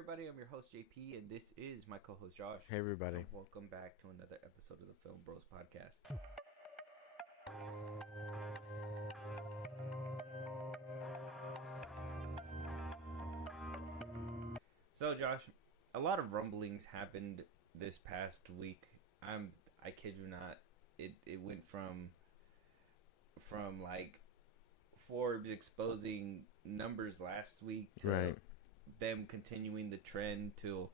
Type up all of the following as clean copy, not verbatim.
everybody. I'm your host, JP, and this is my co-host, Josh. Hey, everybody. And welcome back to another episode of the FIlmBros podcast. So, Josh, a lot of rumblings happened this past week. I kid you not. It went from like Forbes exposing numbers last week to them continuing the trend to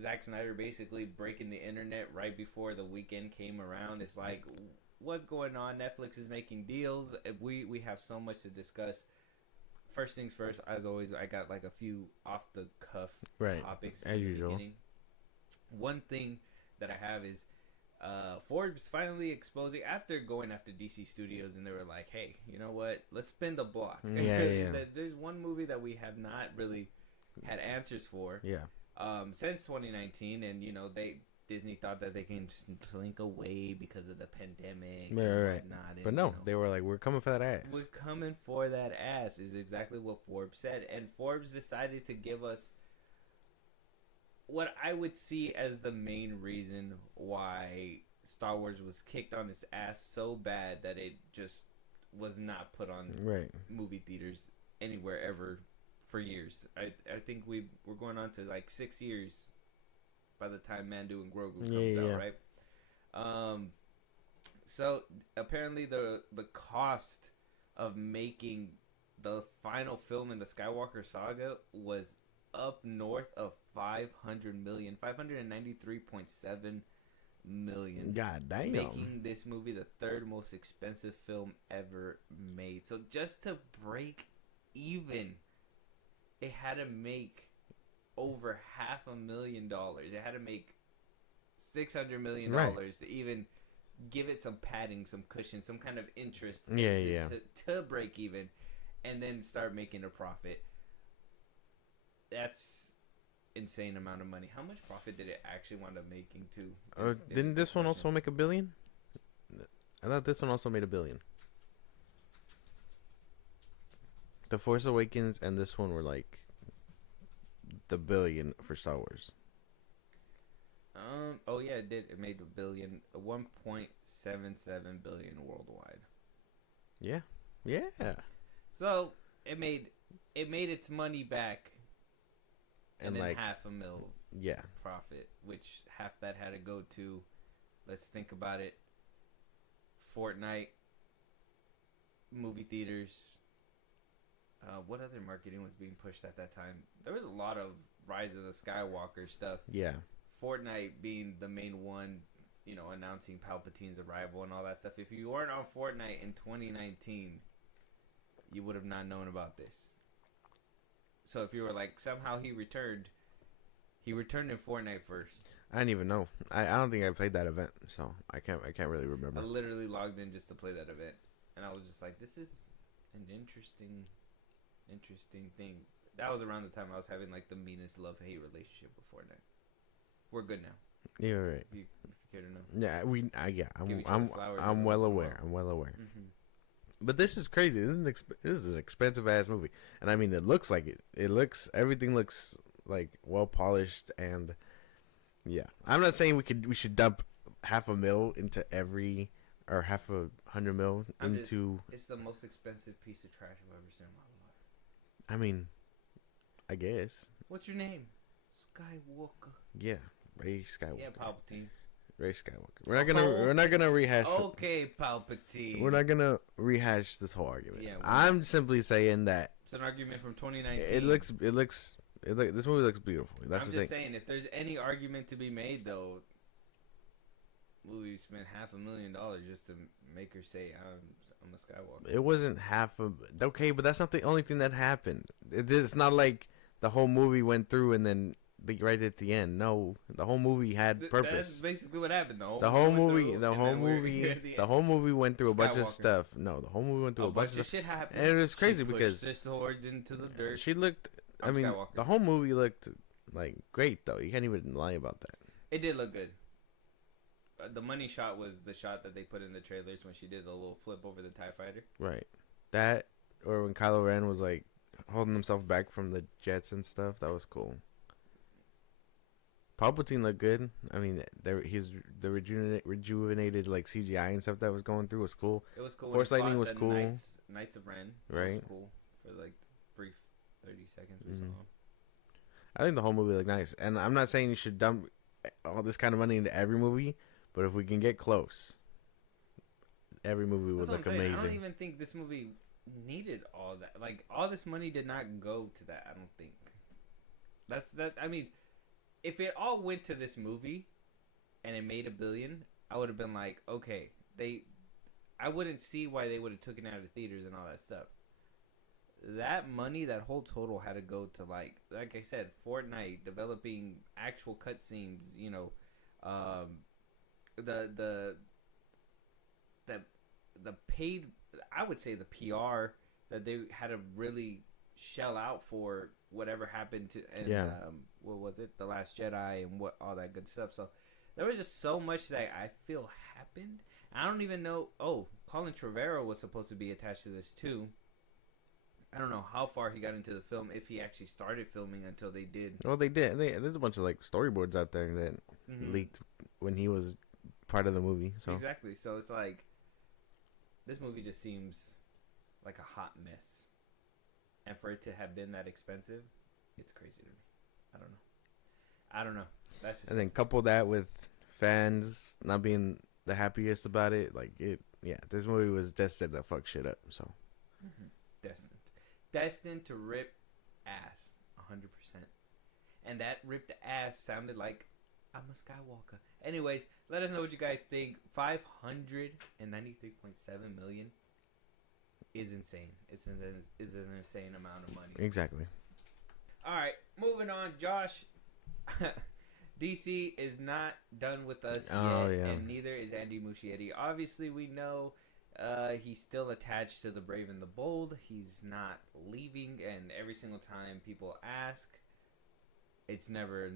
Zack Snyder basically breaking the internet right before the weekend came around. It's like, what's going on? Netflix is making deals. We have so much to discuss. First things first, as always, I got like a few off the cuff topics as usual. Beginning. One thing that I have is Forbes finally exposing, after going after DC Studios, and they were like, hey, you know what? Let's spin the block. Yeah. There's one movie that we have not really had answers for. Since 2019, and Disney thought that they can just slink away because of the pandemic and whatnot. But no, they were like, we're coming for that ass. We're coming for that ass is exactly what Forbes said. And Forbes decided to give us what I would see as the main reason why Star Wars was kicked on its ass so bad that it just was not put on movie theaters anywhere ever for years. I think we're going on to like 6 years by the time Mandu and Grogu comes out, right? So apparently the cost of making the final film in the Skywalker saga was up north of 500 million, 593.7 million. God damn. Making this movie the third most expensive film ever made. So just to break even, it had to make over $500,000. It had to make $600 million to even give it some padding, some cushion, some kind of interest to break even, and then start making a profit. That's insane amount of money. How much profit did it actually wind up making too? Didn't this one also make $1 billion? I thought this one also made $1 billion. The Force Awakens and this one were like the billion for Star Wars. Oh yeah, it did. It made $1 billion, 1.77 billion worldwide. Yeah. So it made its money back, and then like $500,000 profit, which half that had to go to, let's think about it, Fortnite, movie theaters. What other marketing was being pushed at that time? There was a lot of Rise of the Skywalker stuff. Yeah. Fortnite being the main one, announcing Palpatine's arrival and all that stuff. If you weren't on Fortnite in 2019, you would have not known about this. So if you were like, somehow he returned in Fortnite first. I didn't even know. I don't think I played that event, so I can't really remember. I literally logged in just to play that event, and I was just like, this is an interesting thing. That was around the time I was having like the meanest love-hate relationship with Fortnite. We're good now. You're right. If you care to know. I'm well aware. Mm-hmm. But this is crazy. This is an expensive ass movie, and I mean, it looks like it. Everything looks like well polished, and I'm not saying we should dump $500,000 into every, or $100,000 into. It's the most expensive piece of trash I've ever seen in my life. I mean, I guess. What's your name? Skywalker. Yeah, Ray Skywalker. Yeah, Palpatine. Ray Skywalker. We're not gonna rehash. Okay, Palpatine. We're not gonna rehash this whole argument. Yeah, I'm simply saying that it's an argument from 2019. This movie looks beautiful. That's I'm the just thing. saying, if there's any argument to be made, though, movie spent $500,000 just to make her say, I'm a Skywalker. It wasn't okay, but that's not the only thing that happened. It's not like the whole movie went through and then right at the end. No, the whole movie had purpose. That's basically what happened. The whole movie went through a bunch of stuff. No, the whole movie went through a bunch of shit happened. And it was crazy because the swords into the dirt. She looked. Skywalker. The whole movie looked like great though. You can't even lie about that. It did look good. The money shot was the shot that they put in the trailers when she did the little flip over the TIE fighter. Right. That, or when Kylo Ren was like holding himself back from the jets and stuff. That was cool. Palpatine looked good. I mean, the rejuvenated like CGI and stuff that was going through was cool. It was cool. Force lightning was cool. Knights of Ren. Right. It was cool for like brief 30 seconds we saw him. I think the whole movie looked nice, and I'm not saying you should dump all this kind of money into every movie, but if we can get close, every movie would look amazing. I don't even think this movie needed all that. Like, all this money did not go to that. I don't think. I mean, if it all went to this movie, and it made $1 billion, I would have been like, okay, I wouldn't see why they would have taken it out of theaters and all that stuff. That money, that whole total, had to go to like I said, Fortnite, developing actual cutscenes. You know, the paid, I would say, the PR that they had to really shell out for whatever happened to, and what was it, The Last Jedi, and what all that good stuff. So there was just so much that I feel happened. I don't even know. Oh, Colin Trevorrow was supposed to be attached to this too. I don't know how far he got into the film, if he actually started filming until they did. Well, they did. There's a bunch of like storyboards out there that leaked when he was part of the movie. So exactly. So it's like, this movie just seems like a hot mess, and for it to have been that expensive, it's crazy to me. I don't know. That's just, and then couple that with fans not being the happiest about it. Like this movie was destined to fuck shit up. So destined to rip ass 100%, and that ripped ass sounded like I'm a Skywalker. Anyways, let us know what you guys think. 593.7 million is insane. It's an insane amount of money. Exactly. All right, moving on, Josh. DC is not done with us yet, and neither is Andy Muschietti. Obviously, we know he's still attached to the Brave and the Bold. He's not leaving, and every single time people ask, it's never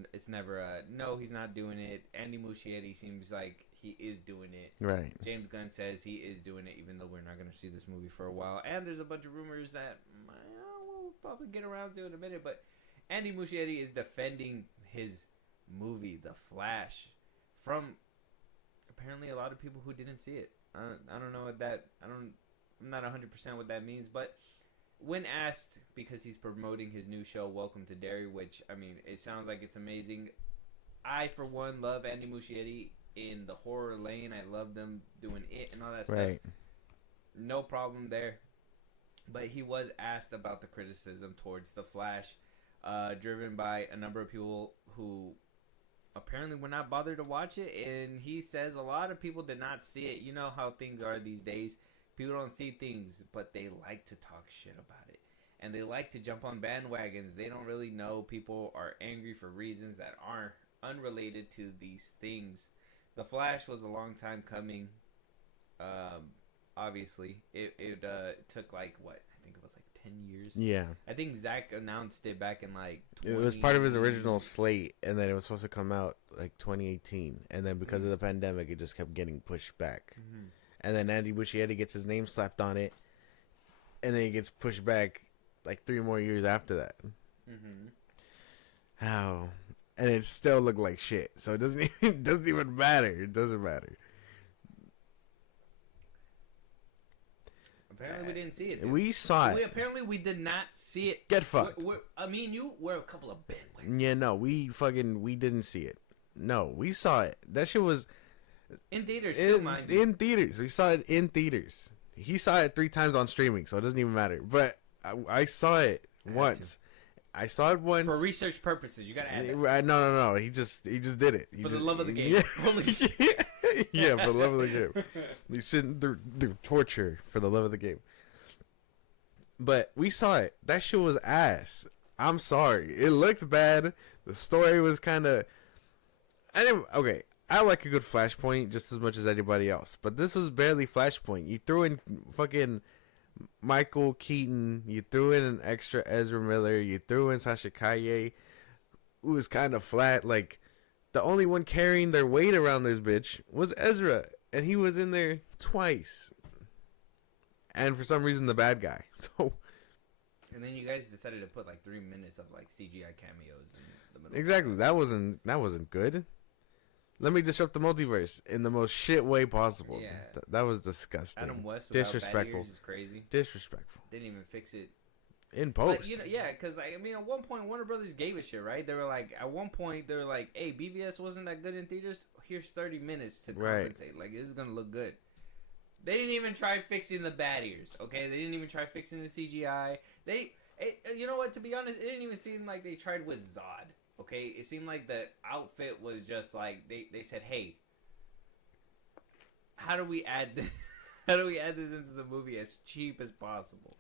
no, he's not doing it. Andy Muschietti seems like he is doing it. Right. James Gunn says he is doing it, even though we're not going to see this movie for a while. And there's a bunch of rumors that we'll probably get around to in a minute, but Andy Muschietti is defending his movie, The Flash, from apparently a lot of people who didn't see it. I don't know what that, I'm not 100% what that means, but when asked, because he's promoting his new show, Welcome to Derry, which, I mean, it sounds like it's amazing. I, for one, love Andy Muschietti in the horror lane. I love them doing it and all that stuff. No problem there. But he was asked about the criticism towards The Flash, driven by a number of people who apparently were not bothered to watch it. And he says a lot of people did not see it. You know how things are these days. People don't see things, but they like to talk shit about it. And they like to jump on bandwagons. They don't really know people are angry for reasons that aren't unrelated to these things. The Flash was a long time coming. Obviously, it took like, what? I think it was like 10 years. Yeah. I think Zack announced it back in like 20... It was part of his original slate, and then it was supposed to come out like 2018. And then because of the pandemic, it just kept getting pushed back. Mm-hmm. And then Andy Muschietti gets his name slapped on it, and then he gets pushed back like 3 more years after that. Mm-hmm. How? And it still looked like shit. So it doesn't even matter. It doesn't matter. Apparently we didn't see it. Dude. We saw it. Apparently we did not see it. Get fucked. Me and you were a couple of bandwagons. Yeah, no, we didn't see it. No, we saw it. That shit was in theaters too, mind you. In theaters. We saw it in theaters. He saw it 3 times on streaming, so it doesn't even matter. But I saw it once. I saw it once for research purposes. You gotta add that. No. He just did it. For the love of the game. Yeah. Holy shit. Yeah, for the love of the game. He's sitting through torture for the love of the game. But we saw it. That shit was ass. I'm sorry. It looked bad. The story was kind of. Okay. I like a good Flashpoint just as much as anybody else, but this was barely Flashpoint. You threw in fucking Michael Keaton, you threw in an extra Ezra Miller, you threw in Sasha Calle, who was kind of flat. Like, the only one carrying their weight around this bitch was Ezra, and he was in there twice. And for some reason, the bad guy. So, And then you guys decided to put like 3 minutes of like CGI cameos in the middle. Exactly. That wasn't good. Let me disrupt the multiverse in the most shit way possible. Yeah. That was disgusting. Adam West without disrespectful. bad ears is crazy. Disrespectful. Didn't even fix it. In post. Like, you know, yeah, because like, I mean, at one point, Warner Brothers gave a shit, right? They were like, at one point, they were like, hey, BVS wasn't that good in theaters. Here's 30 minutes to compensate. Like, this is going to look good. They didn't even try fixing the bad ears, okay? They didn't even try fixing the CGI. You know what? To be honest, it didn't even seem like they tried with Zod, okay? It seemed like the outfit was just like, they said, hey, how do we add this into the movie as cheap as possible?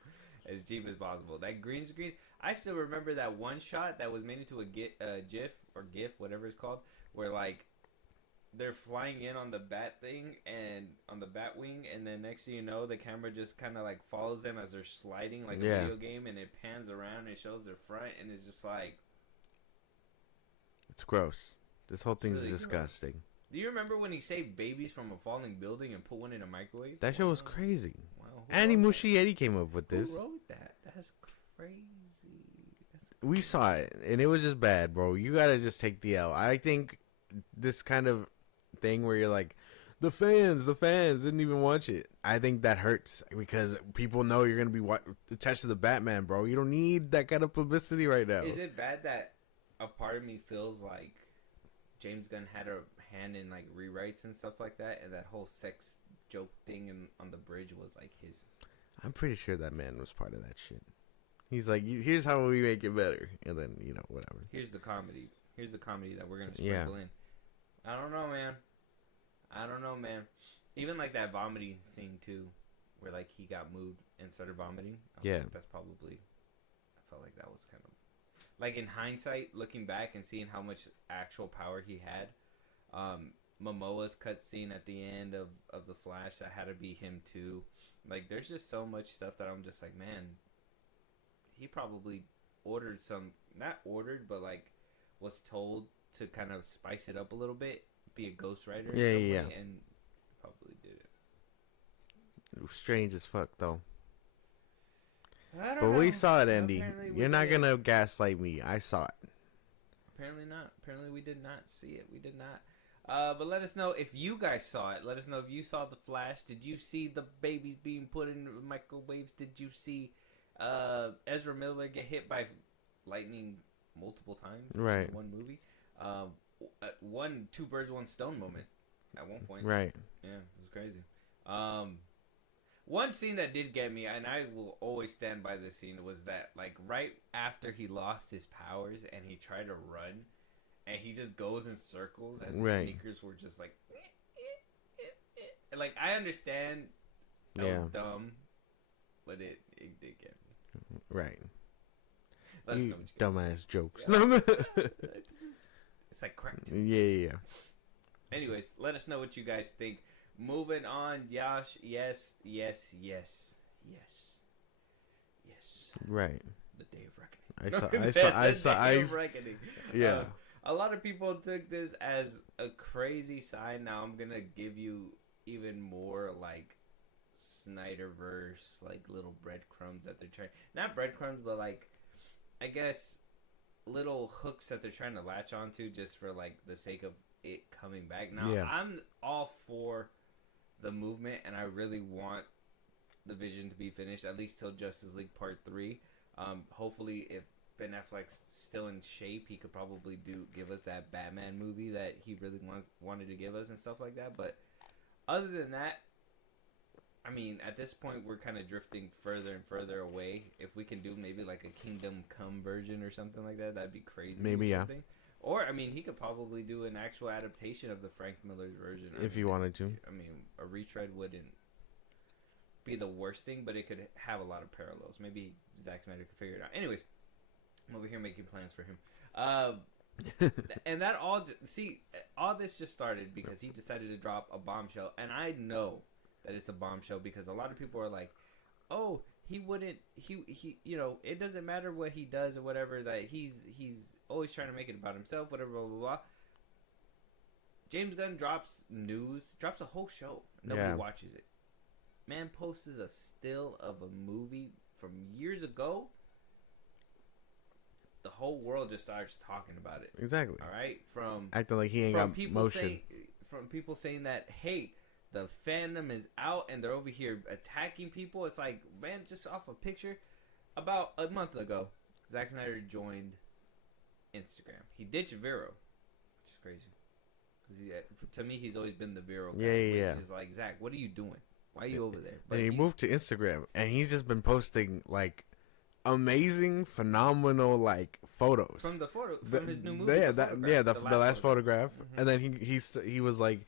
As cheap as possible. That green screen, I still remember that one shot that was made into a GIF or GIF, whatever it's called, where like they're flying in on the bat thing and on the bat wing, and then next thing you know, the camera just kind of like follows them as they're sliding like a video game, and it pans around and shows their front, and it's just like, it's gross. This whole thing's really disgusting. Gross. Do you remember when he saved babies from a falling building and put one in a microwave? That show was crazy. Wow, Andy Muschietti came up with this. Who wrote that? That's crazy. We saw it, and it was just bad, bro. You gotta just take the L. I think this kind of thing where you're like, the fans didn't even watch it. I think that hurts because people know you're gonna be attached to the Batman, bro. You don't need that kind of publicity right now. Is it bad that a part of me feels like James Gunn had a hand in like rewrites and stuff like that, and that whole sex joke thing on the bridge was like his? I'm pretty sure that man was part of that shit. He's like, here's how we make it better, and then whatever. Here's the comedy that we're gonna sprinkle in. I don't know, man. Even like that vomiting scene too, where like he got moved and started vomiting. I think that's probably. I felt like that was kind of like, in hindsight, looking back and seeing how much actual power he had. Momoa's cutscene at the end of the Flash, that had to be him too. Like, there's just so much stuff that I'm just like, man, he probably ordered not ordered, but like was told to kind of spice it up a little bit, be a ghostwriter, and probably did it. It was strange as fuck though. But we saw it, Andy. You're not gonna gaslight me. I saw it. Apparently not. Apparently we did not see it. We did not. But let us know if you guys saw it. Let us know if you saw the Flash. Did you see the babies being put in microwaves? Did you see Ezra Miller get hit by lightning multiple times in one movie? Two birds, one stone moment at one point. Right. Yeah, it was crazy. One scene that did get me, and I will always stand by this scene, was that like right after he lost his powers and he tried to run, and he just goes in circles as his sneakers were just like, like, I understand that was dumb, but it did get me. Right. Let us know what you dumbass jokes. Yeah. It's like cracked. Yeah. Anyways, let us know what you guys think. Moving on, Yash. Yes. Right. The day of reckoning. I saw. Reckoning. Yeah. A lot of people took this as a crazy sign. Now I'm gonna give you even more like Snyderverse, like little breadcrumbs that they're trying. Not breadcrumbs, but like, I guess, little hooks that they're trying to latch onto just for like the sake of it coming back. Now I'm all for the movement, and I really want the Vision to be finished at least till Justice League Part 3. Hopefully, if Ben Affleck's still in shape, he could probably give us that Batman movie that he really wanted to give us and stuff like that. But other than that, I mean, at this point, we're kind of drifting further and further away. If we can do maybe like a Kingdom Come version or something like that, that'd be crazy. Maybe, yeah. Or, I mean, he could probably do an actual adaptation of the Frank Miller's version. If he wanted to. I mean, a retread wouldn't be the worst thing, but it could have a lot of parallels. Maybe Zack Snyder could figure it out. Anyways, I'm over here making plans for him. And that all this just started because he decided to drop a bombshell. And I know that it's a bombshell because a lot of people are like, oh, he it doesn't matter what he does or whatever, that he's always trying to make it about himself, whatever, blah, blah, blah. James Gunn drops a whole show. Nobody watches it. Man posts a still of a movie from years ago the whole world just starts talking about it. Exactly. All right, from acting like he ain't got motion. From people saying that, hey, the fandom is out and they're over here attacking people. It's like, man, just off a picture. About a month ago, Zack Snyder joined Instagram. He ditched Vero, which is crazy. Because to me, he's always been the Vero guy. Yeah. Which is like, Zack, what are you doing? Why are you over there? But and he moved to Instagram, and he's just been posting like amazing, phenomenal like photos from his new movie. The last photograph, mm-hmm. And then he was like,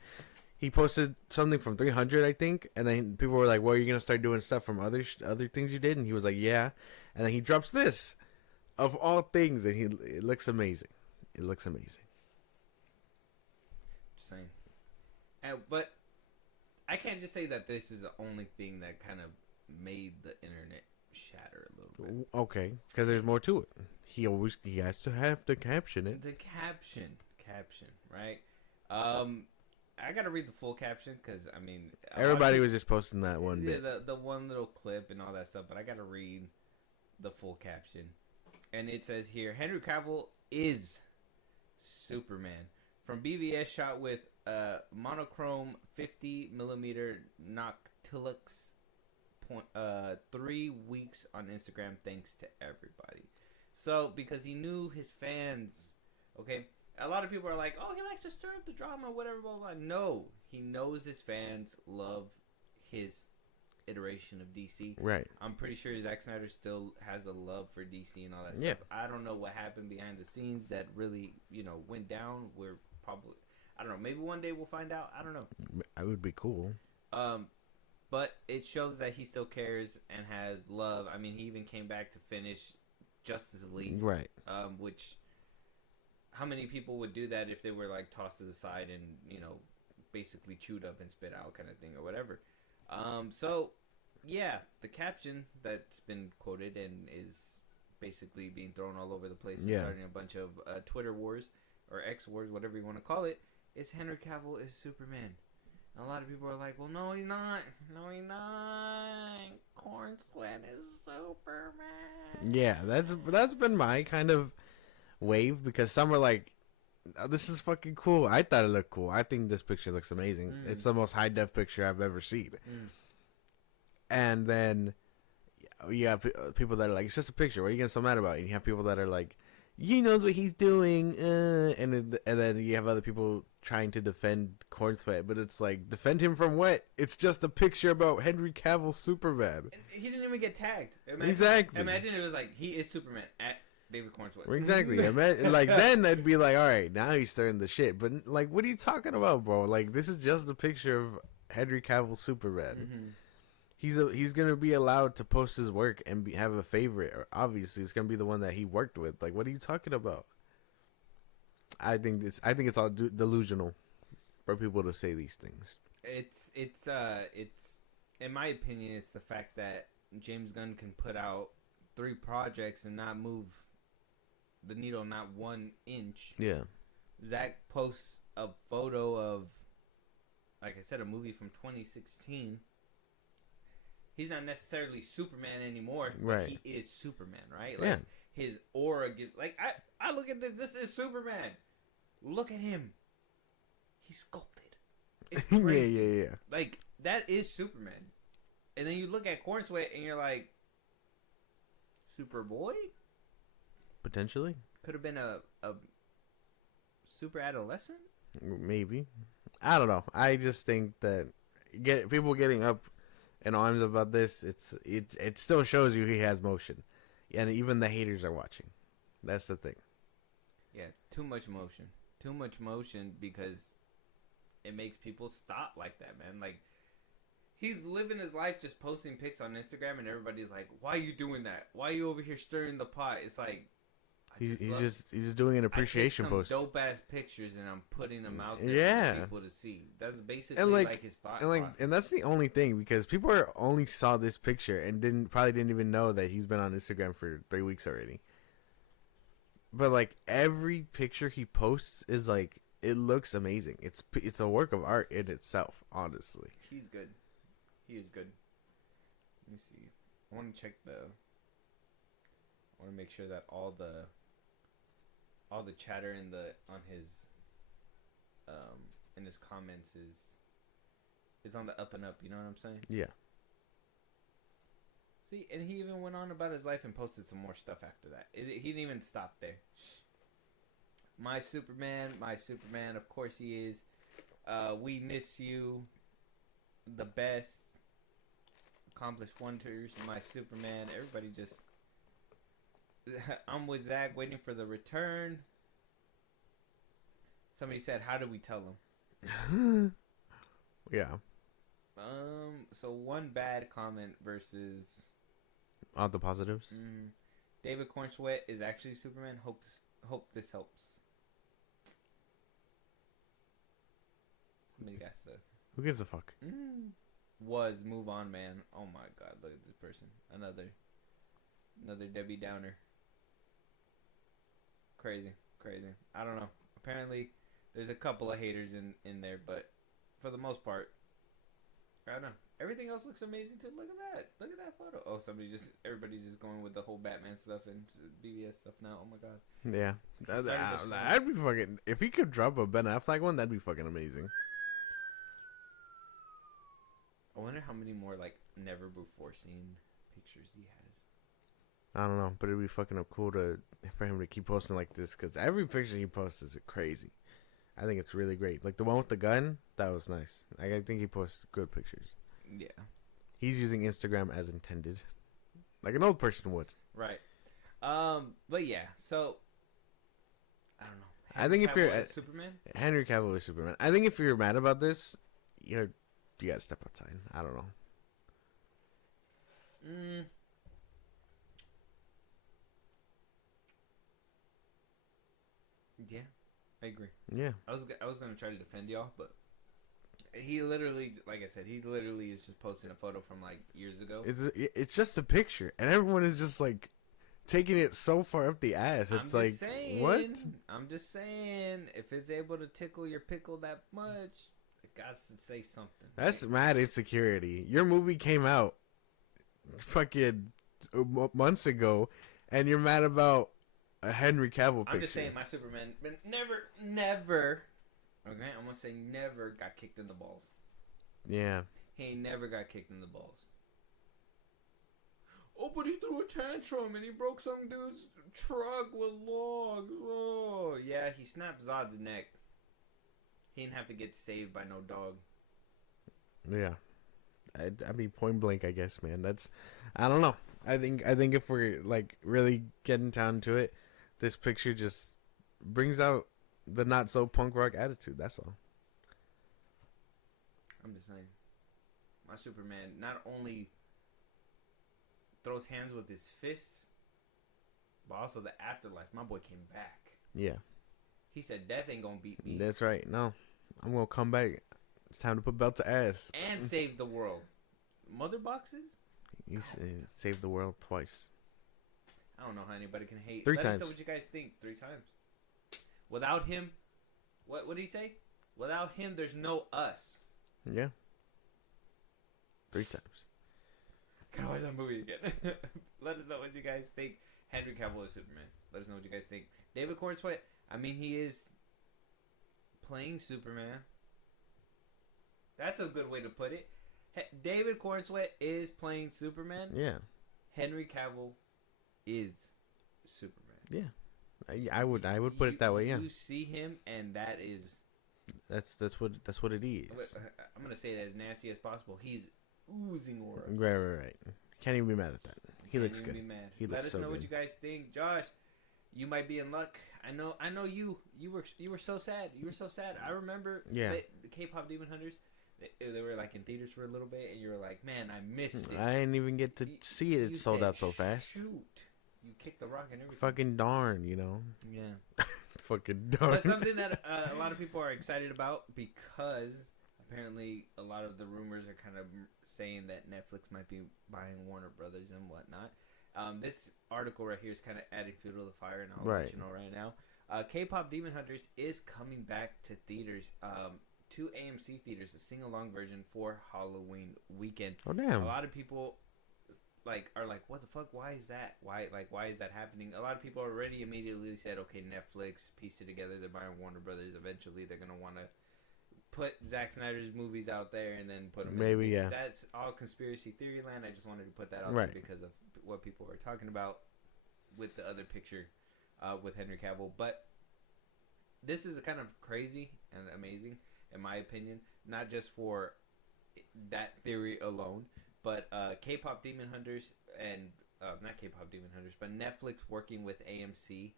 he posted something from 300, I think, and then people were like, "Well, are you gonna start doing stuff from other things you did?" And he was like, "Yeah," and then he drops this, of all things, and it looks amazing. It looks amazing. Just saying, but I can't just say that this is the only thing that kind of made the internet shatter a little bit. Okay, because there's more to it. He has to have to caption it. The caption, right? I gotta read the full caption because I mean everybody was just posting that one bit. The one little clip and all that stuff, but I gotta read the full caption, and it says here: Henry Cavill is Superman from BVS, shot with monochrome 50mm Noctilux. 3 weeks on Instagram, thanks to everybody. So because he knew his fans, okay. A lot of people are like, oh, he likes to stir up the drama, whatever, blah, blah. No, he knows his fans love his iteration of DC. Right. I'm pretty sure Zack Snyder still has a love for DC and all that stuff. I don't know what happened behind the scenes that really, went down. We're probably, I don't know, maybe one day we'll find out. I don't know. It would be cool. But it shows that he still cares and has love. I mean, he even came back to finish Justice League. Right. Which... How many people would do that if they were like tossed to the side and basically chewed up and spit out kind of thing or whatever? So yeah, the caption that's been quoted and is basically being thrown all over the place and starting a bunch of Twitter wars or X wars, whatever you want to call it, is Henry Cavill is Superman. And a lot of people are like, well, no, he's not. No, he's not. Corn Sweat is Superman. Yeah, that's been my kind of wave, because some are like, oh, this is fucking cool. I thought it looked cool. I think this picture looks amazing. It's the most high def picture I've ever seen. And then you have people that are like, it's just a picture. What are you getting so mad about? And you have people that are like, he knows what he's doing. And then you have other people trying to defend Corn Sweat, but it's like, defend him from what? It's just a picture about Henry Cavill Superman. He didn't even get tagged. Exactly. Imagine it was like, he is Superman at David Cornsweat. Exactly. Like, then they'd be like, all right, now he's starting the shit. But like, what are you talking about, bro? Like, this is just a picture of Henry Cavill Superman. He's gonna be allowed to post his work and have a favorite. Or obviously, it's gonna be the one that he worked with. Like, what are you talking about? I think it's all delusional for people to say these things. It's in my opinion, it's the fact that James Gunn can put out 3 projects and not move the needle not 1 inch. Yeah. Zack posts a photo of, like I said, a movie from 2016. He's not necessarily Superman anymore. Right. He is Superman, right? Like, his aura gives... Like, I look at this. This is Superman. Look at him. He's sculpted. It's crazy. Yeah. Like, that is Superman. And then you look at Corn Sweat and you're like, Superboy? Potentially. Could have been a super adolescent? Maybe. I don't know. I just think that people getting up in arms about this, it still shows you he has motion. And even the haters are watching. That's the thing. Yeah, too much motion. Too much motion because it makes people stop like that, man. Like, he's living his life just posting pics on Instagram and everybody's like, why are you doing that? Why are you over here stirring the pot? It's like, he's just doing an appreciation post. Dope ass pictures and I'm putting them out there for people to see. That's basically like his thought process. And that's the only thing, because people only saw this picture and probably didn't even know that he's been on Instagram for 3 weeks already. But like, every picture he posts is like, it looks amazing. It's a work of art in itself, honestly. He's good. He is good. Let me see. I want to make sure that all the all the chatter in his comments is on the up and up. You know what I'm saying? Yeah. See, and he even went on about his life and posted some more stuff after that. He didn't even stop there. My Superman, of course he is. We miss you. The best. Accomplished wonders, my Superman. Everybody just... I'm with Zack, waiting for the return. Somebody said, how do we tell him? Yeah. So one bad comment versus... All the positives? David Cornsweet is actually Superman. Hope this helps. Somebody got stuff. Who gives a fuck? Move on, man. Oh my god, look at this person. Another Debbie Downer. Crazy. I don't know. Apparently, there's a couple of haters in there, but for the most part, I don't know. Everything else looks amazing too. Look at that photo. Oh, everybody's just going with the whole Batman stuff and BVS stuff now. Oh my god. Yeah, that'd be fucking. If he could drop a Ben Affleck one, that'd be fucking amazing. I wonder how many more like never before seen pictures he has. I don't know, but it'd be fucking cool for him to keep posting like this, because every picture he posts is crazy. I think it's really great. Like the one with the gun, that was nice. I think he posts good pictures. Yeah. He's using Instagram as intended, like an old person would. Right. But yeah. So I don't know. I think if you're Superman, Henry Cavill is Superman. I think if you're mad about this, you gotta step outside. I don't know. Yeah, I agree. Yeah. I was gonna try to defend y'all, but he literally, like I said, is just posting a photo from like years ago. It's just a picture, and everyone is just like taking it so far up the ass. It's like, what? I'm just saying, if it's able to tickle your pickle that much, it got to say something. That's mad insecurity. Your movie came out fucking months ago, and you're mad about a Henry Cavill picture. I'm just saying, my Superman never. Okay, I'm gonna say never got kicked in the balls. Yeah. He ain't never got kicked in the balls. Oh, but he threw a tantrum and he broke some dude's truck with logs. Oh, yeah, he snapped Zod's neck. He didn't have to get saved by no dog. Yeah. I mean, point blank, I guess, man. I don't know. I think if we're like really getting down to it, this picture just brings out the not so punk rock attitude. That's all. I'm just saying, my Superman not only throws hands with his fists, but also the afterlife. My boy came back. Yeah. He said, "Death ain't gonna beat me." That's right. No, I'm gonna come back. It's time to put belt to ass and save the world. Mother boxes. He saved the world twice. I don't know how anybody can hate. 3 times. Let us know what you guys think. 3 times. Without him, what did he say? Without him, there's no us. Yeah. 3 times. Gotta watch that movie again. Let us know what you guys think. Henry Cavill is Superman. Let us know what you guys think. David Cornsweet, I mean, he is playing Superman. That's a good way to put it. David Cornsweet is playing Superman. Yeah. Henry Cavill is Superman. Yeah. I would put it that way. Yeah. You see him, and that is. That's what it is. I'm gonna say it as nasty as possible. He's oozing aura. Right. Can't even be mad at that. He looks good. Be mad. He Let looks us so know good. what you guys think, Josh. You might be in luck. I know you were so sad. You were so sad. I remember. Yeah. The K-pop Demon Hunters. They were like in theaters for a little bit, and you were like, "Man, I missed it." I didn't even get to see it. It sold out so fast. Shoot, you kicked the rock and everything. Fucking darn, you know. Yeah. Fucking darn. That's something that a lot of people are excited about because apparently a lot of the rumors are kind of saying that Netflix might be buying Warner Brothers and whatnot. This article right here is kind of adding fuel to the fire, and I'll let you know right now. K-pop Demon Hunters is coming back to theaters. 2 AMC theaters, a sing-along version for Halloween weekend. Oh, damn. A lot of people are like, what the fuck? Why is that? Why is that happening? A lot of people already immediately said, okay, Netflix, piece it together. They're buying Warner Brothers. Eventually, they're gonna want to put Zack Snyder's movies out there and then put them. Maybe, yeah. That's all conspiracy theory land. I just wanted to put that out there because of what people were talking about with the other picture with Henry Cavill. But this is kind of crazy and amazing, in my opinion. Not just for that theory alone. But K-pop Demon Hunters and not K-pop Demon Hunters, but Netflix working with AMC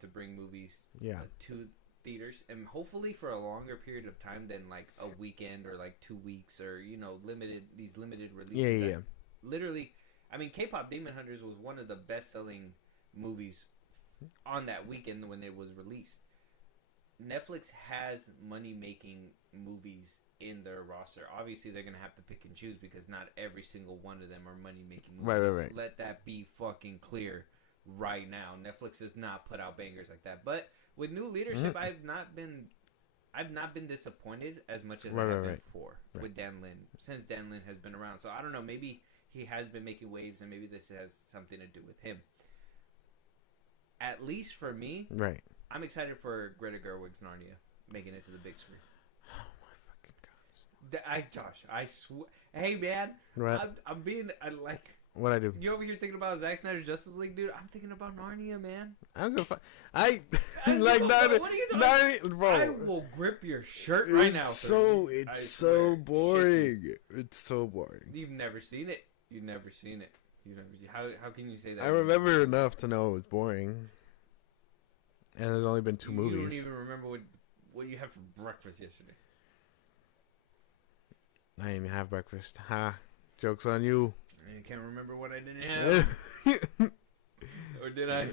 to bring movies to theaters, and hopefully for a longer period of time than like a weekend or like 2 weeks, or limited releases. Yeah. Literally, I mean, K-pop Demon Hunters was one of the best-selling movies on that weekend when it was released. Netflix has money-making movies in their roster. Obviously, they're going to have to pick and choose because not every single one of them are money-making movies. Right. Let that be fucking clear right now. Netflix does not put out bangers like that. But with new leadership, I've not been disappointed as much as I have been before with Dan Lin, since Dan Lin has been around. So I don't know, maybe he has been making waves and maybe this has something to do with him. At least for me, I'm excited for Greta Gerwig's Narnia making it to the big screen. Oh my I fucking god! Josh, I swear. Hey man, I'm being like. What I do? You over here thinking about Zack Snyder's Justice League, dude? I'm thinking about Narnia, man. I'm gonna like Narnia. What are you talking about? Bro, I will grip your shirt right now. It's so boring. It's so boring. You've never seen it. You've never seen it. How can you say that? I remember enough to know it was boring. And there's only been 2 movies. You don't even remember what you had for breakfast yesterday. I didn't even have breakfast. Ha. Joke's on you. I can't remember what I didn't have. Or did I?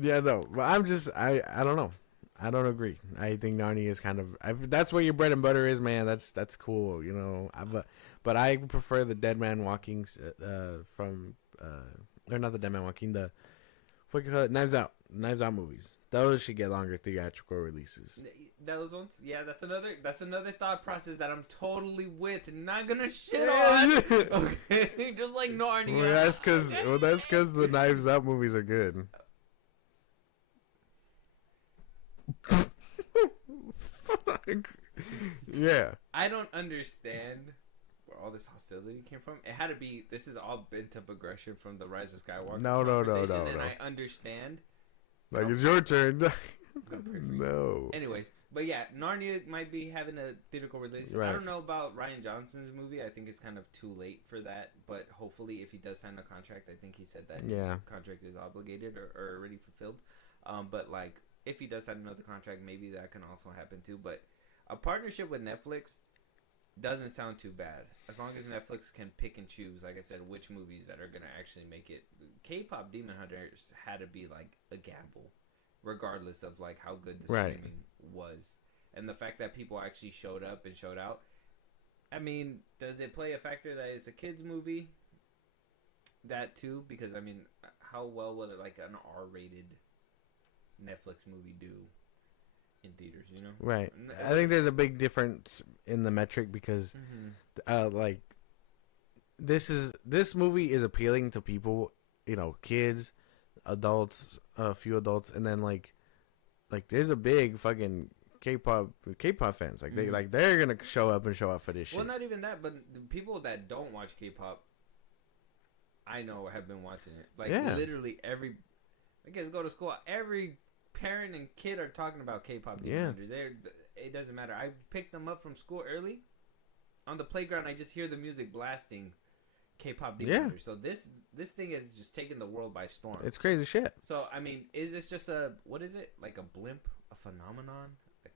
Yeah, no. But I don't know. I don't agree. I think Narnia is kind of... that's where your bread and butter is, man. That's cool, But I prefer the Dead Man Walking from... or not the Dead Man Walking, the... what do you call it? Knives Out movies. Those should get longer theatrical releases. Those ones, yeah. That's another thought process that I'm totally with. Not gonna shit on. Okay, just like Narnia. Well, that's because the Knives Out movies are good. Yeah. I don't understand where all this hostility came from. It had to be. This is all bent up aggression from the Rise of Skywalker. No. And I understand. Like, it's your turn. No. Anyways, but yeah, Narnia might be having a theatrical release. Right. I don't know about Rian Johnson's movie. I think it's kind of too late for that. But hopefully, if he does sign a contract, I think he said that his contract is obligated or already fulfilled. But like, if he does sign another contract, maybe that can also happen too. But a partnership with Netflix doesn't sound too bad, as long as Netflix can pick and choose, like I said, which movies that are gonna actually make it. K-pop Demon Hunters had to be like a gamble, regardless of like how good the streaming was, and the fact that people actually showed up and showed out. I mean, does it play a factor that it's a kids movie? That too, because I mean, how well would it like an R-rated Netflix movie do in theaters, Right. I think there's a big difference in the metric because like this movie is appealing to people, kids, adults, a few adults, and then like there's a big fucking K-pop fans. Like they're going to show up for this shit. Well, not even that, but the people that don't watch K-pop, I know, have been watching it. Like literally every I guess go to school, every parent and kid are talking about K-pop Demon Hunters. It doesn't matter. I picked them up from school early. On the playground, I just hear the music blasting K-pop Demon Hunters. So this thing is just taking the world by storm. It's crazy shit. So, I mean, is this just what is it? Like a blimp? A phenomenon?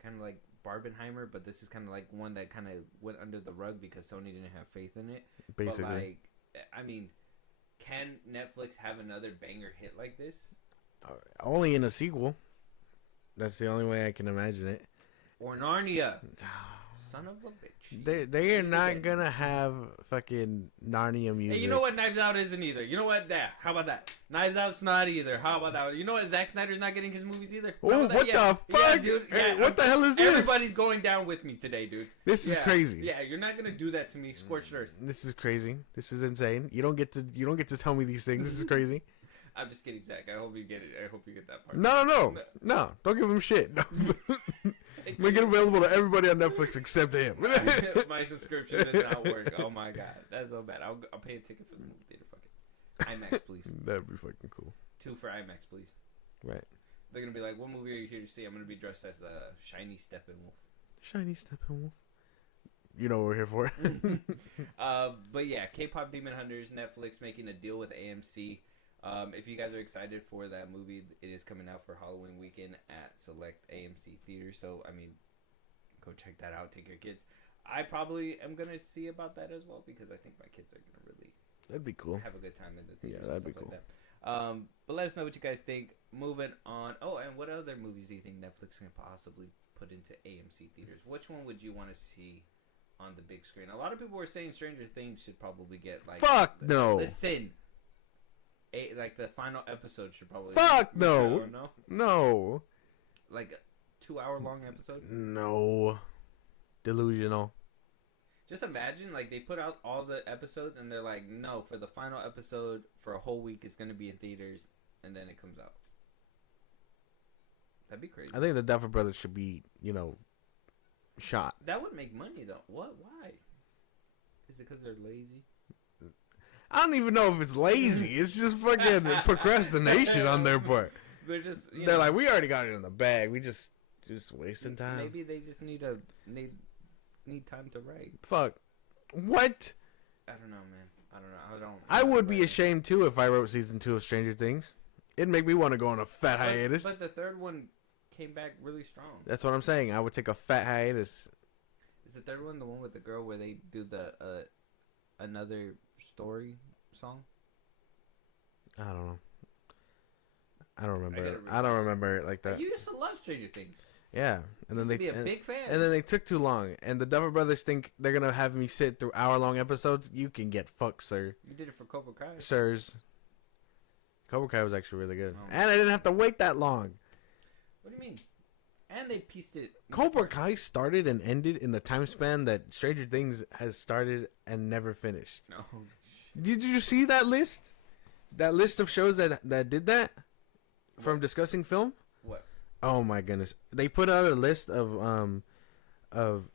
Kind of like Barbenheimer, but this is kind of like one that kind of went under the rug because Sony didn't have faith in it. Basically. But like, I mean, can Netflix have another banger hit like this? Only in a sequel. That's the only way I can imagine it. Or Narnia. son of a bitch. They are not gonna have fucking Narnia music. Hey, you know what Knives Out isn't either. You know what? Yeah, how about that? Knives Out's not either. How about that? You know what? Zack Snyder's not getting his movies either. Oh, what the fuck? Yeah, dude. Hey, what the hell is this? Everybody's going down with me today, dude. This is crazy. Yeah, you're not gonna do that to me, scorched earth. This is crazy. This is insane. You don't get to tell me these things. This is crazy. I'm just kidding, Zach. I hope you get it. I hope you get that part. No. Don't give him shit. No. Make it available to everybody on Netflix except him. My subscription does not work. Oh my god, that's so bad. I'll pay a ticket for the movie theater. Fuck it. IMAX, please. That'd be fucking cool. 2 for IMAX, please. Right. They're gonna be like, "What movie are you here to see?" I'm gonna be dressed as the shiny Steppenwolf. Shiny Steppenwolf. You know what we're here for. But yeah, K-pop Demon Hunters, Netflix making a deal with AMC. If you guys are excited for that movie, it is coming out for Halloween weekend at select AMC theaters. So, I mean, go check that out. Take your kids. I probably am going to see about that as well because I think my kids are going to really that'd be cool. Have a good time in the theaters. Yeah, that'd be cool. Like that. But let us know what you guys think. Moving on. Oh, and what other movies do you think Netflix can possibly put into AMC theaters? Which one would you want to see on the big screen? A lot of people were saying Stranger Things should probably get like... Fuck no. Listen. Like the final episode should probably... Fuck no. No. Like a 2-hour long episode? No. Delusional. Just imagine, like, they put out all the episodes and they're like, no, for the final episode for a whole week it's going to be in theaters, and then it comes out. That'd be crazy. I think the Duffer Brothers should be, shot. That would make money, though. What? Why? Is it because they're lazy? I don't even know if it's lazy. It's just fucking procrastination on their part. They're just, they're like, we already got it in the bag. We just wasting time. Maybe they just need time to write. Fuck. What? I don't know, man. I would be ashamed too if I wrote season 2 of Stranger Things. It'd make me want to go on a fat hiatus. But the third one came back really strong. That's what I'm saying. I would take a fat hiatus. Is the third one the one with the girl where they do the another story song? I don't know. I don't remember. I don't remember it like that. You used to love Stranger Things. Yeah, and then they be a big fan. And then they took too long. And the Duffer Brothers think they're gonna have me sit through hour-long episodes. You can get fucked, sir. You did it for Cobra Kai, sirs. Cobra Kai was actually really good, and I didn't have to wait that long. What do you mean? And they pieced it. Cobra Kai started and ended in the time span that Stranger Things has started and never finished. No. Did you see that list? That list of shows that did that? From Discussing Film? What? Oh my goodness. They put out a list of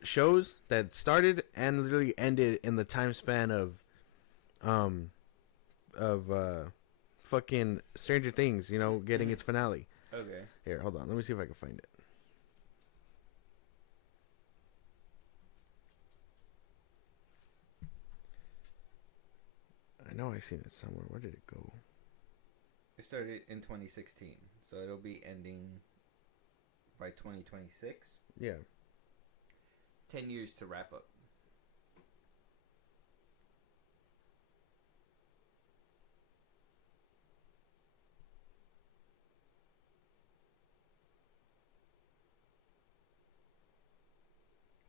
shows that started and literally ended in the time span of fucking Stranger Things, getting its finale. Okay. Here, hold on. Let me see if I can find it. I know I seen it somewhere. Where did it go? It started in 2016, so it'll be ending by 2026. Yeah. 10 years to wrap up.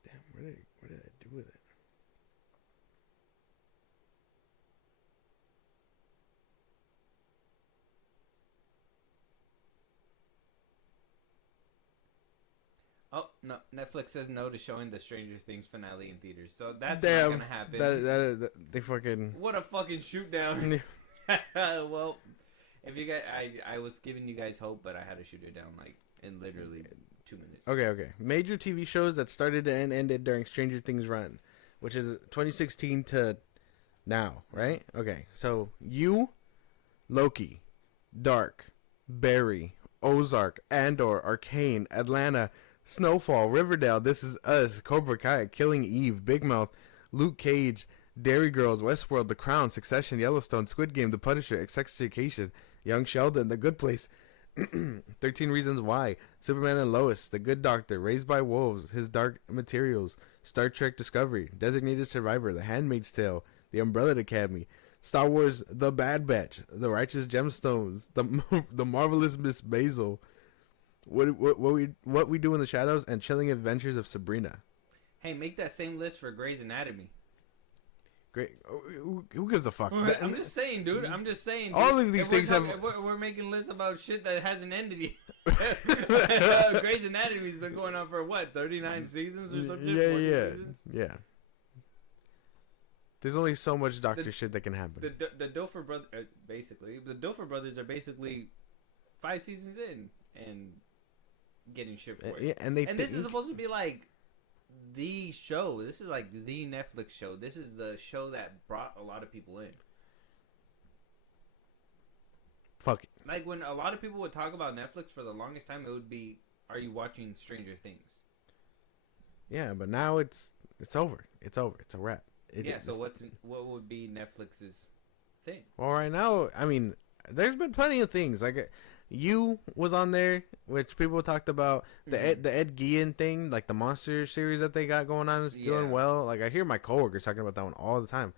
Damn, what did I do with it? Oh, no. Netflix says no to showing the Stranger Things finale in theaters. So that's not going to happen. That they fucking... What a fucking shoot down. Well, if you guys... I was giving you guys hope, but I had to shoot it down, in literally 2 minutes. Okay. Major TV shows that started and ended during Stranger Things run, which is 2016 to now, right? Okay. So, Loki, Dark, Barry, Ozark, Andor, Arcane, Atlanta, Snowfall, Riverdale, This Is Us, Cobra Kai, Killing Eve, Big Mouth, Luke Cage, Dairy Girls, Westworld, The Crown, Succession, Yellowstone, Squid Game, The Punisher, Sex Education, Young Sheldon, The Good Place, 13 Reasons Why, Superman and Lois, The Good Doctor, Raised by Wolves, His Dark Materials, Star Trek Discovery, Designated Survivor, The Handmaid's Tale, The Umbrella Academy, Star Wars, The Bad Batch, The Righteous Gemstones, The Marvelous Miss Maisel, What We Do in the Shadows, and Chilling Adventures of Sabrina. Hey, make that same list for Grey's Anatomy. Great. Who gives a fuck? I'm just saying, dude. I'm just saying. Dude. All of these things have. If we're making lists about shit that hasn't ended yet. Grey's Anatomy's been going on for what, 39 seasons or something? Yeah. There's only so much doctor shit that can happen. The Duffer brothers, basically, the Duffer brothers are basically 5 seasons in and getting shit for it. Yeah, and this is supposed to be like the show. This is like the Netflix show. This is the show that brought a lot of people in. Fuck it. Like when a lot of people would talk about Netflix for the longest time, it would be, "Are you watching Stranger Things?" Yeah, but now it's over. It's over. It's a wrap. So what would be Netflix's thing? Well, right now, I mean, there's been plenty of things. Like, You was on there, which people talked about. The Ed Gein thing, like the monster series that they got going on, is doing well. Like, I hear my coworkers talking about that one all the time.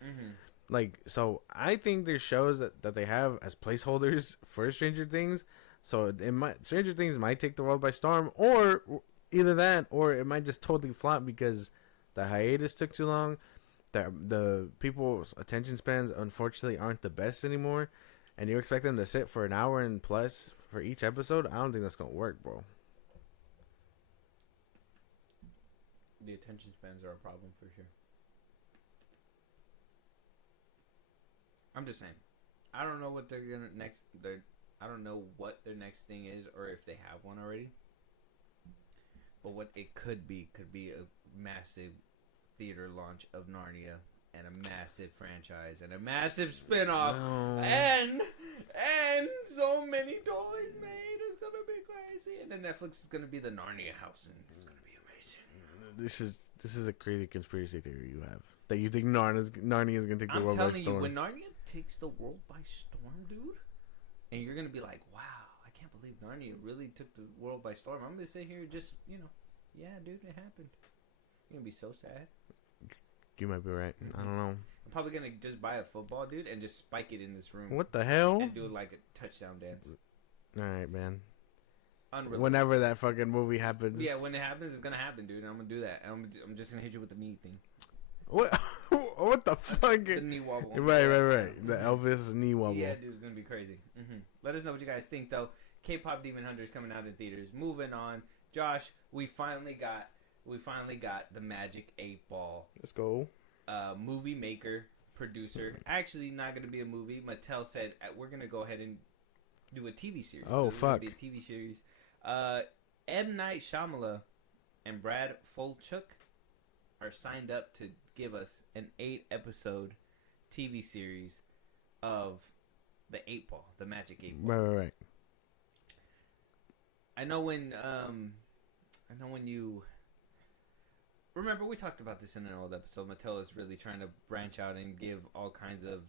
Like, so I think there's shows that they have as placeholders for Stranger Things. So Stranger Things might take the world by storm, or either that, or it might just totally flop because the hiatus took too long. The people's attention spans, unfortunately, aren't the best anymore. And you expect them to sit for an hour and plus for each episode? I don't think that's going to work, bro. The attention spans are a problem for sure. I'm just saying. I don't know what they're going to I don't know what their next thing is, or if they have one already. But what it could be a massive theater launch of Narnia, and a massive franchise, and a massive spin-off, and so many toys made. It's gonna be crazy. And then Netflix is gonna be the Narnia house, and it's gonna be amazing. This is a crazy conspiracy theory you have, that you think Narnia is gonna take the world by storm. I'm telling you, when Narnia takes the world by storm, dude, and you're gonna be like, wow, I can't believe Narnia really took the world by storm. I'm gonna sit here and just, yeah, dude, it happened. You're gonna be so sad. You might be right. I don't know. I'm probably gonna just buy a football, dude, and just spike it in this room. What the hell? And do like a touchdown dance. All right, man. Unreal. Whenever that fucking movie happens. Yeah, when it happens, it's gonna happen, dude. And I'm gonna do that. And I'm just gonna hit you with the knee thing. What? What the fuck? The knee wobble. Right. The Elvis knee wobble. Yeah, dude, it's gonna be crazy. Let us know what you guys think, though. K-pop Demon Hunter is coming out in theaters. Moving on, Josh. We finally got the Magic 8 Ball. Let's go. Movie maker, producer. Actually, not going to be a movie. Mattel said, we're going to go ahead and do a TV series. Oh, so fuck. It's going to be a TV series. M. Night Shyamalan and Brad Falchuk are signed up to give us an 8-episode TV series of the 8 Ball, the Magic 8 Ball. Right. I know when you... Remember, we talked about this in an old episode. Mattel is really trying to branch out and give all kinds of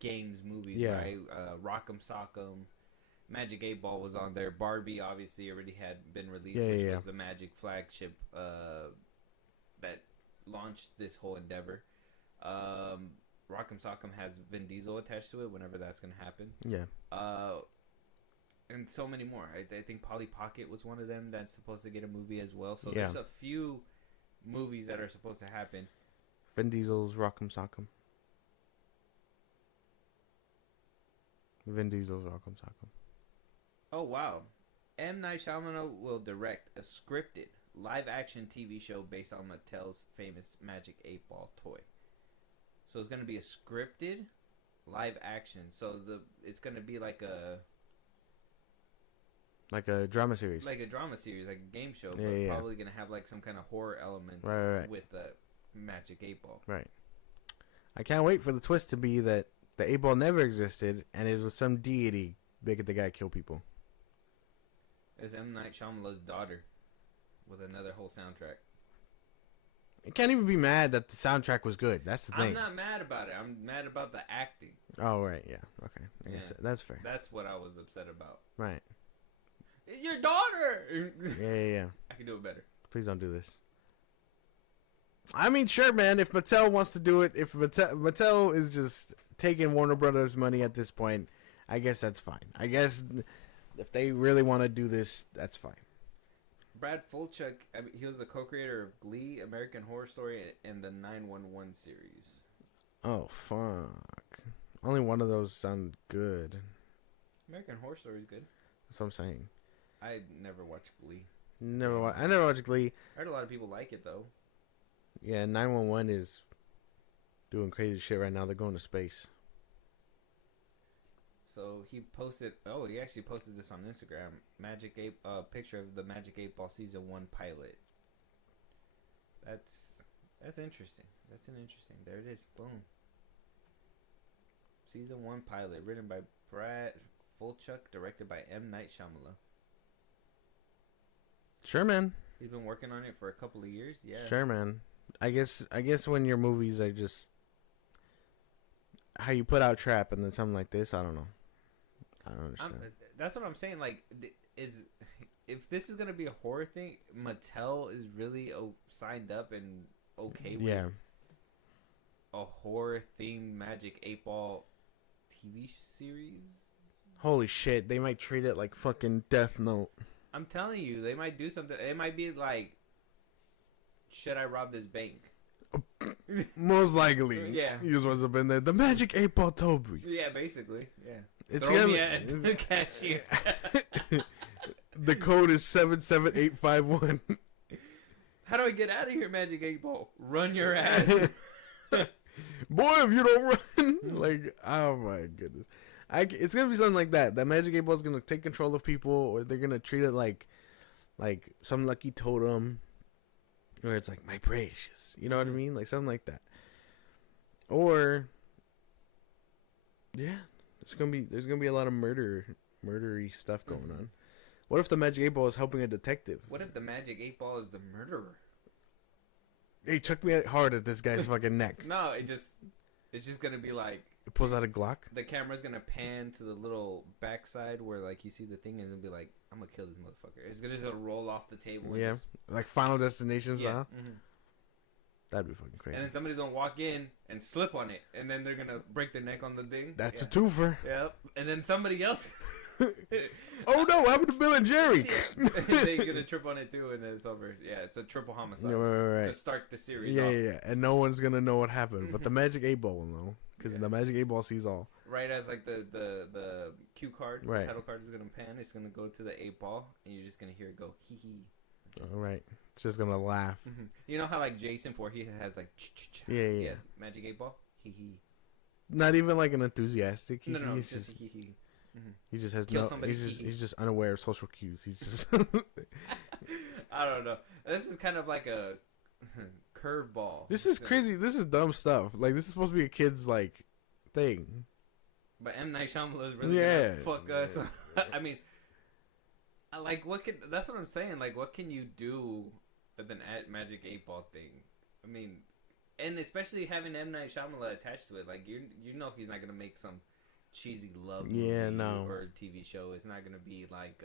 games, movies, right? Rock'em Sock'em. Magic 8 Ball was on there. Barbie, obviously, already had been released, which was the Magic flagship that launched this whole endeavor. Rock'em Sock'em has Vin Diesel attached to it whenever that's going to happen. Yeah. And so many more. I think Polly Pocket was one of them that's supposed to get a movie as well. So there's a few movies that are supposed to happen. Vin Diesel's Rock'em Sock'em. Oh, wow. M. Night Shyamalan will direct a scripted live-action TV show based on Mattel's famous Magic 8 Ball toy. So it's going to be a scripted live-action. So it's going to be like a drama series. Like a drama series, like a game show. But probably going to have like some kind of horror elements with the Magic 8 Ball. Right. I can't wait for the twist to be that the 8 Ball never existed and it was some deity making the guy kill people. There's M. Night Shyamalan's daughter with another whole soundtrack. You can't even be mad that the soundtrack was good. That's the thing. I'm not mad about it. I'm mad about the acting. Oh, right. Yeah. Okay. I guess that's fair. That's what I was upset about. Right. Your daughter! Yeah. I can do it better. Please don't do this. I mean, sure, man. If Mattel wants to do it, if Mattel is just taking Warner Brothers' money at this point, I guess that's fine. I guess if they really want to do this, that's fine. Brad Fulchuk, I mean, he was the co-creator of Glee, American Horror Story, and the 911 series. Oh, fuck. Only one of those sound good. American Horror Story is good. That's what I'm saying. I never watched Glee. I never watched Glee. I heard a lot of people like it, though. Yeah, 911 is doing crazy shit right now. They're going to space. So he posted. Oh, he actually posted this on Instagram. Magic 8. Picture of the Magic 8 Ball season 1 pilot. That's interesting. That's an interesting. There it is. Boom. Season 1 pilot, written by Brad Fulchuk, directed by M. Night Shyamalan. Sure, man. He's been working on it for a couple of years. Yeah. Sure, man. I guess when your movies are just how you put out Trap and then something like this, I don't know. I don't understand. That's what I'm saying. Like, if this is gonna be a horror thing, Mattel is really signed up and okay with a horror themed Magic 8 Ball TV series. Holy shit! They might treat it like fucking Death Note. I'm telling you, they might do something. It might be like, should I rob this bank? Most likely. Yeah. You just want to been there. The Magic 8 Ball Toby. Yeah, basically. Yeah. It's Throw me at the cashier. The code is 77851. How do I get out of here, Magic 8 Ball? Run your ass. Boy, if you don't run. Like, oh my goodness. It's going to be something like that. That Magic 8 Ball is going to take control of people, or they're going to treat it like some lucky totem. Or it's like, my precious. You know what I mean? Like something like that. Or, yeah, there's gonna be a lot of murdery stuff going on. What if the Magic 8 Ball is helping a detective? What if the Magic 8 Ball is the murderer? Hey, chuck me hard at this guy's fucking neck. No, it's just gonna be like, it pulls out a Glock. The camera's gonna pan to the little backside where like you see the thing, and it'll be like, I'm gonna kill this motherfucker. It's gonna just roll off the table. Yeah, like Final Destination style. Mm-hmm. That'd be fucking crazy. And then somebody's gonna walk in and slip on it, and then they're gonna break their neck on the thing. That's a twofer. Yep. And then somebody else. Oh no! What happened to Bill and Jerry? They're gonna trip on it too, and then it's over. Yeah, it's a triple homicide. Right. To start the series. Yeah. And no one's gonna know what happened, but the Magic 8 Ball will know, because the Magic 8 Ball sees all. Right as like the cue card, right. The title card is gonna pan. It's gonna go to the 8 Ball, and you're just gonna hear it go hee hee. All right. It's just gonna laugh. Mm-hmm. You know how like Jason 4, he has like yeah. Magic 8 Ball hee hee. Not even like an enthusiastic. No, he's just hee hee. Mm-hmm. He just has Kill no. Somebody, He's just unaware of social cues. He's just. I don't know. This is kind of like a curveball. This is crazy. This is dumb stuff. Like, this is supposed to be a kid's like thing. But M. Night Shyamalan is really gonna fuck us. I mean, like, that's what I'm saying. Like, what can you do with an Magic 8 Ball thing? I mean, and especially having M. Night Shyamalan attached to it. Like, you know he's not gonna make some cheesy love movie or TV show. It's not gonna be like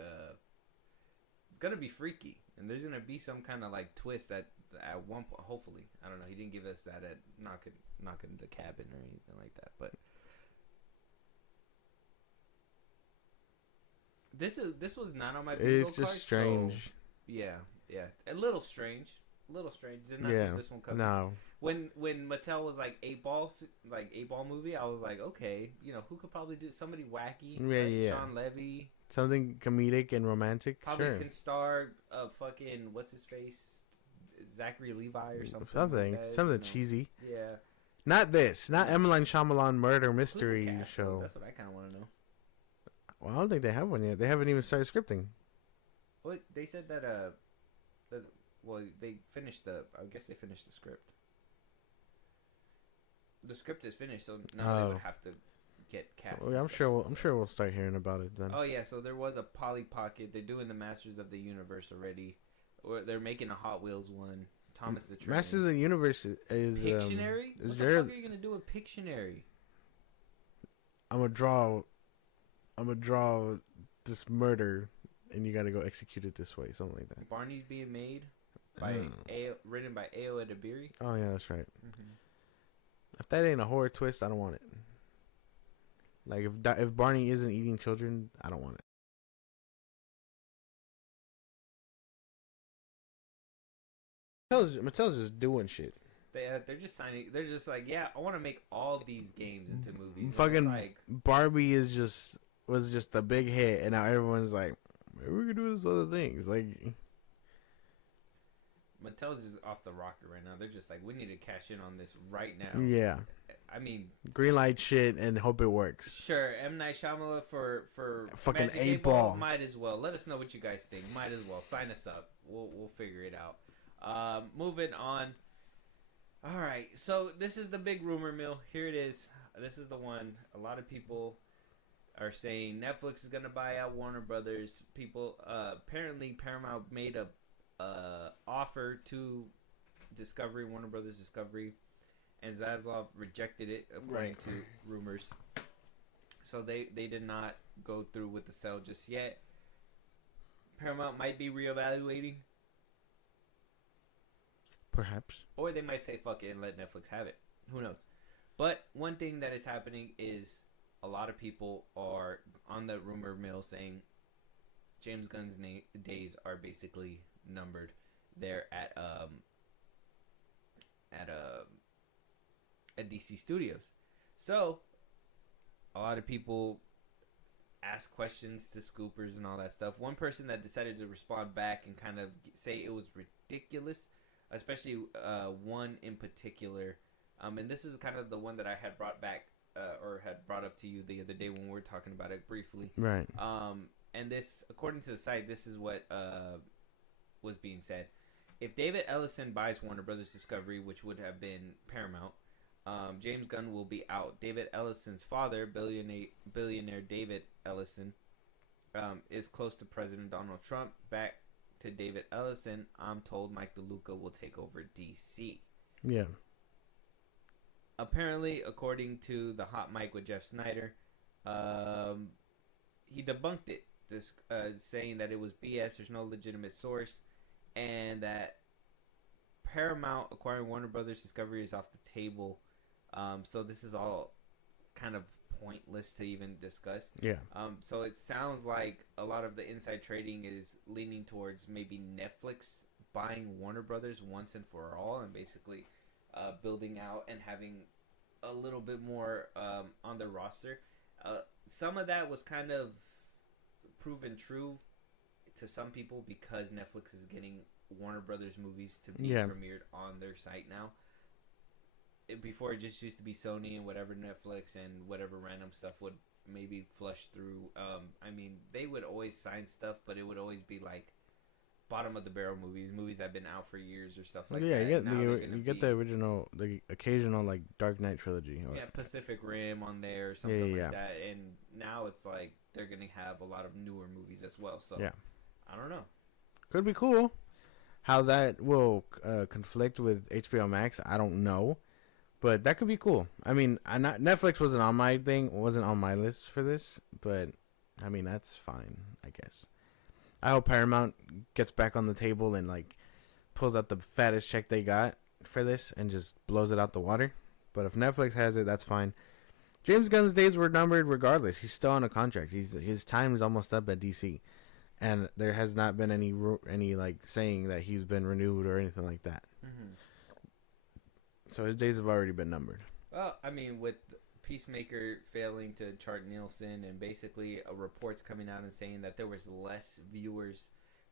it's gonna be freaky, and there's gonna be some kind of like twist at one point. Hopefully, I don't know. He didn't give us that at knocking the cabin or anything like that, but this was not on my bingo it's just card, strange. So, yeah, a little strange. Did not see this one coming. No. When Mattel was like 8 Ball movie, I was like, okay, you know, who could probably do somebody wacky? Yeah. Sean Levy. Something comedic and romantic. Probably can star fucking what's his face, Zachary Levi or something. Something cheesy. Yeah. Not this. Not M. Night Shyamalan murder mystery show. That's what I kind of want to know. Well, I don't think they have one yet. They haven't even started scripting. Well, they said that they finished I guess they finished the script. The script is finished, so now they would have to get cast. Well, I'm sure we'll start hearing about it then. Oh yeah, so there was a Polly Pocket. They're doing the Masters of the Universe already, or they're making a Hot Wheels one. Thomas the Train. Masters of the Universe is Pictionary. What the fuck are you gonna do with Pictionary? I'm gonna draw this murder, and you gotta go execute it this way, something like that. Barney's being made written by Ayo Edebiri. Oh yeah, that's right. Mm-hmm. If that ain't a horror twist, I don't want it. Like, if Barney isn't eating children, I don't want it. Mattel's just doing shit. They're just signing. They're just like, yeah, I want to make all these games into movies. Fucking like, Barbie was just a big hit, and now everyone's like, maybe we could do this other things. Like, Mattel's just off the rocker right now. They're just like, we need to cash in on this right now. Yeah. I mean, green light shit and hope it works. Sure, M. Night Shyamalan for fucking Magic 8 Ball. Might as well. Let us know what you guys think. Might as well sign us up. We'll figure it out. Moving on. All right, so this is the big rumor mill. Here it is. This is the one. A lot of people are saying Netflix is gonna buy out Warner Brothers. People apparently Paramount made a offer to Discovery, Warner Brothers Discovery, and Zaslav rejected it according to rumors. So they did not go through with the sale just yet. Paramount might be reevaluating. Perhaps. Or they might say fuck it and let Netflix have it. Who knows? But one thing that is happening is a lot of people are on the rumor mill saying James Gunn's days are basically numbered there at DC Studios. So a lot of people ask questions to scoopers and all that stuff. One person that decided to respond back and kind of say it was ridiculous, especially one in particular, and this is kind of the one that I had brought back or had brought up to you the other day when we were talking about it briefly. Right. And this, according to the site, this is what was being said. If David Ellison buys Warner Brothers Discovery, which would have been Paramount, James Gunn will be out. David Ellison's father, billionaire David Ellison, is close to President Donald Trump. Back to David Ellison, I'm told Mike DeLuca will take over DC. Yeah. Apparently, according to the Hot Mic with Jeff Snyder, he debunked it, just saying that it was BS, there's no legitimate source, and that Paramount acquiring Warner Brothers Discovery is off the table. So this is all kind of pointless to even discuss. Yeah. So it sounds like a lot of the inside trading is leaning towards maybe Netflix buying Warner Brothers once and for all, and basically building out and having a little bit more on their roster. Some of that was kind of proven true to some people because Netflix is getting Warner Brothers movies to be premiered on their site now. Before it just used to be Sony and whatever Netflix and whatever random stuff would maybe flush through. I mean, they would always sign stuff, but it would always be like bottom of the barrel movies that have been out for years or stuff like that. Yeah, you get the original, the occasional like Dark Knight trilogy. Or, Pacific Rim on there or something like that. And now it's like they're gonna have a lot of newer movies as well. So I don't know. Could be cool. How that will conflict with HBO Max, I don't know. But that could be cool. I mean, Netflix wasn't on my list for this, but I mean that's fine, I guess. I hope Paramount gets back on the table and like pulls out the fattest check they got for this and just blows it out the water. But if Netflix has it, that's fine. James Gunn's days were numbered regardless. He's still on a contract. His time is almost up at DC, and there has not been any like saying that he's been renewed or anything like that. Mm-hmm. So his days have already been numbered. Well, I mean, with Peacemaker failing to chart Nielsen and basically reports coming out and saying that there was less viewers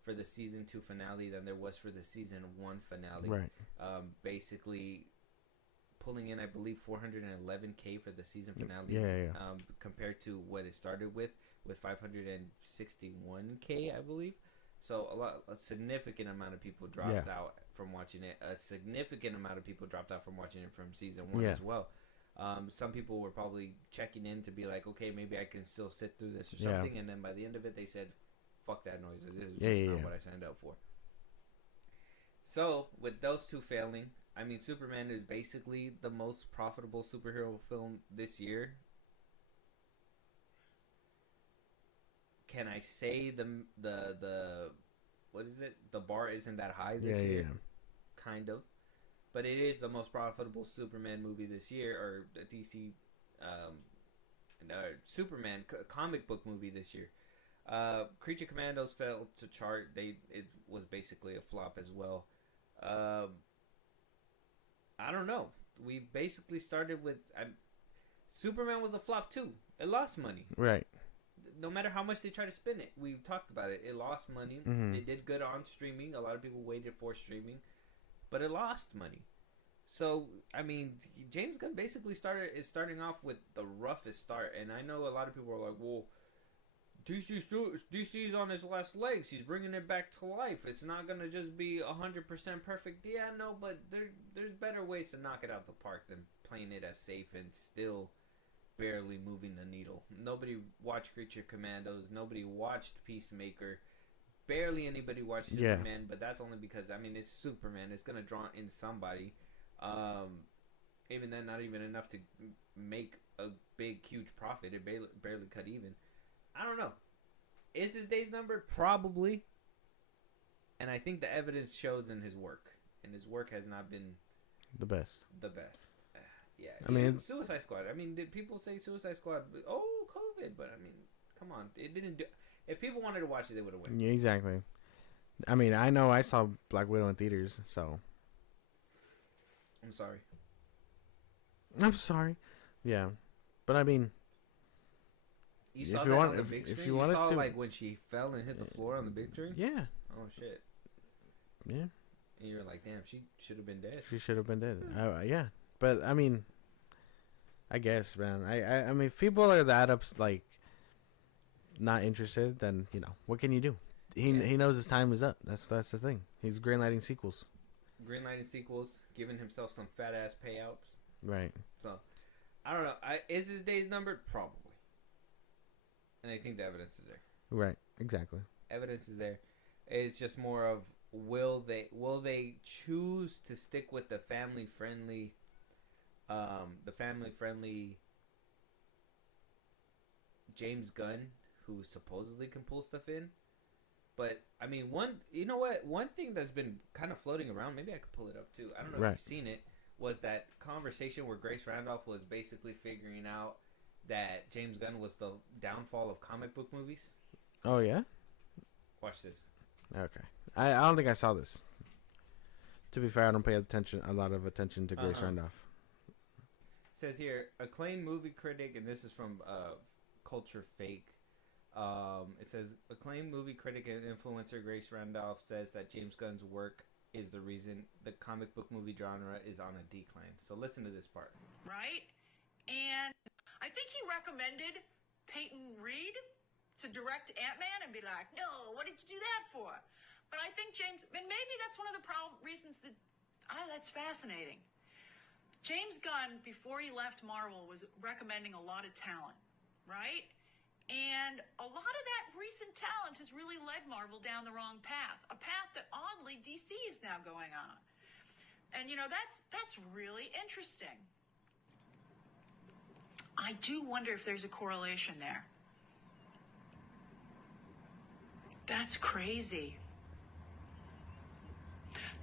for the season 2 finale than there was for the season 1 finale. Right. Basically pulling in, I believe, 411K for the season finale. Yeah. Compared to what it started with 561K, I believe. So a significant amount of people dropped out from watching it. A significant amount of people dropped out from watching it from season 1 as well. Some people were probably checking in to be like, okay, maybe I can still sit through this or something. And then by the end of it, they said, fuck that noise. This is not what I signed up for. So with those two failing, I mean, Superman is basically the most profitable superhero film this year. Can I say the what is it? The bar isn't that high this year. Yeah. Kind of. But it is the most profitable Superman movie this year, or the DC Superman comic book movie this year. Creature Commandos failed to chart. It was basically a flop as well. I don't know. We basically started with Superman was a flop too. It lost money. Right. No matter how much they try to spin it, we've talked about it. It lost money. Mm-hmm. It did good on streaming. A lot of people waited for streaming, but it lost money. So I mean, James Gunn basically starting off with the roughest start. And I know a lot of people are like, well, DC's on his last legs. He's bringing it back to life. It's not gonna just be 100% perfect. Yeah, no, but there's better ways to knock it out the park than playing it as safe and still barely moving the needle. Nobody watched Creature Commandos. Nobody watched Peacemaker. Barely anybody watched Superman, but that's only because it's Superman. It's gonna draw in somebody. Even then, not even enough to make a big, huge profit. It barely cut even. I don't know. Is his days numbered? Probably. And I think the evidence shows in his work. And his work has not been the best. Yeah. I mean, Suicide Squad. Did people say Suicide Squad? Oh, COVID. But come on. It didn't do. If people wanted to watch it, they would have went. Yeah, exactly. I know I saw Black Widow in theaters, so. I'm sorry. Yeah. But you saw that on the big screen? You saw like when she fell and hit the floor on the big screen? Yeah. Oh, shit. Yeah. And you were like, damn, she should have been dead. She should have been dead. Yeah. But, I guess, man. If people are that not interested, then, what can you do? He knows his time is up. That's the thing. He's greenlighting sequels. Giving himself some fat-ass payouts. Right. So, I don't know. Is his days numbered? Probably. And I think the evidence is there. Right. Exactly. Evidence is there. It's just more of will they choose to stick with the family friendly James Gunn, who supposedly can pull stuff in. But one thing that's been kind of floating around, maybe I could pull it up too. I don't know if you've seen it, was that conversation where Grace Randolph was basically figuring out that James Gunn was the downfall of comic book movies. Oh yeah? Watch this. Okay. I don't think I saw this. To be fair, I don't pay a lot of attention to Grace Randolph. It says here, acclaimed movie critic, and this is from Culture Fake. It says, acclaimed movie critic and influencer Grace Randolph says that James Gunn's work is the reason the comic book movie genre is on a decline. So listen to this part. Right? And I think he recommended Peyton Reed to direct Ant-Man and be like, no, what did you do that for? But I think James, and maybe that's one of the reasons that, that's fascinating. James Gunn, before he left Marvel, was recommending a lot of talent, right? And a lot of that recent talent has really led Marvel down the wrong path, a path that oddly DC is now going on. And that's really interesting. I do wonder if there's a correlation there. That's crazy.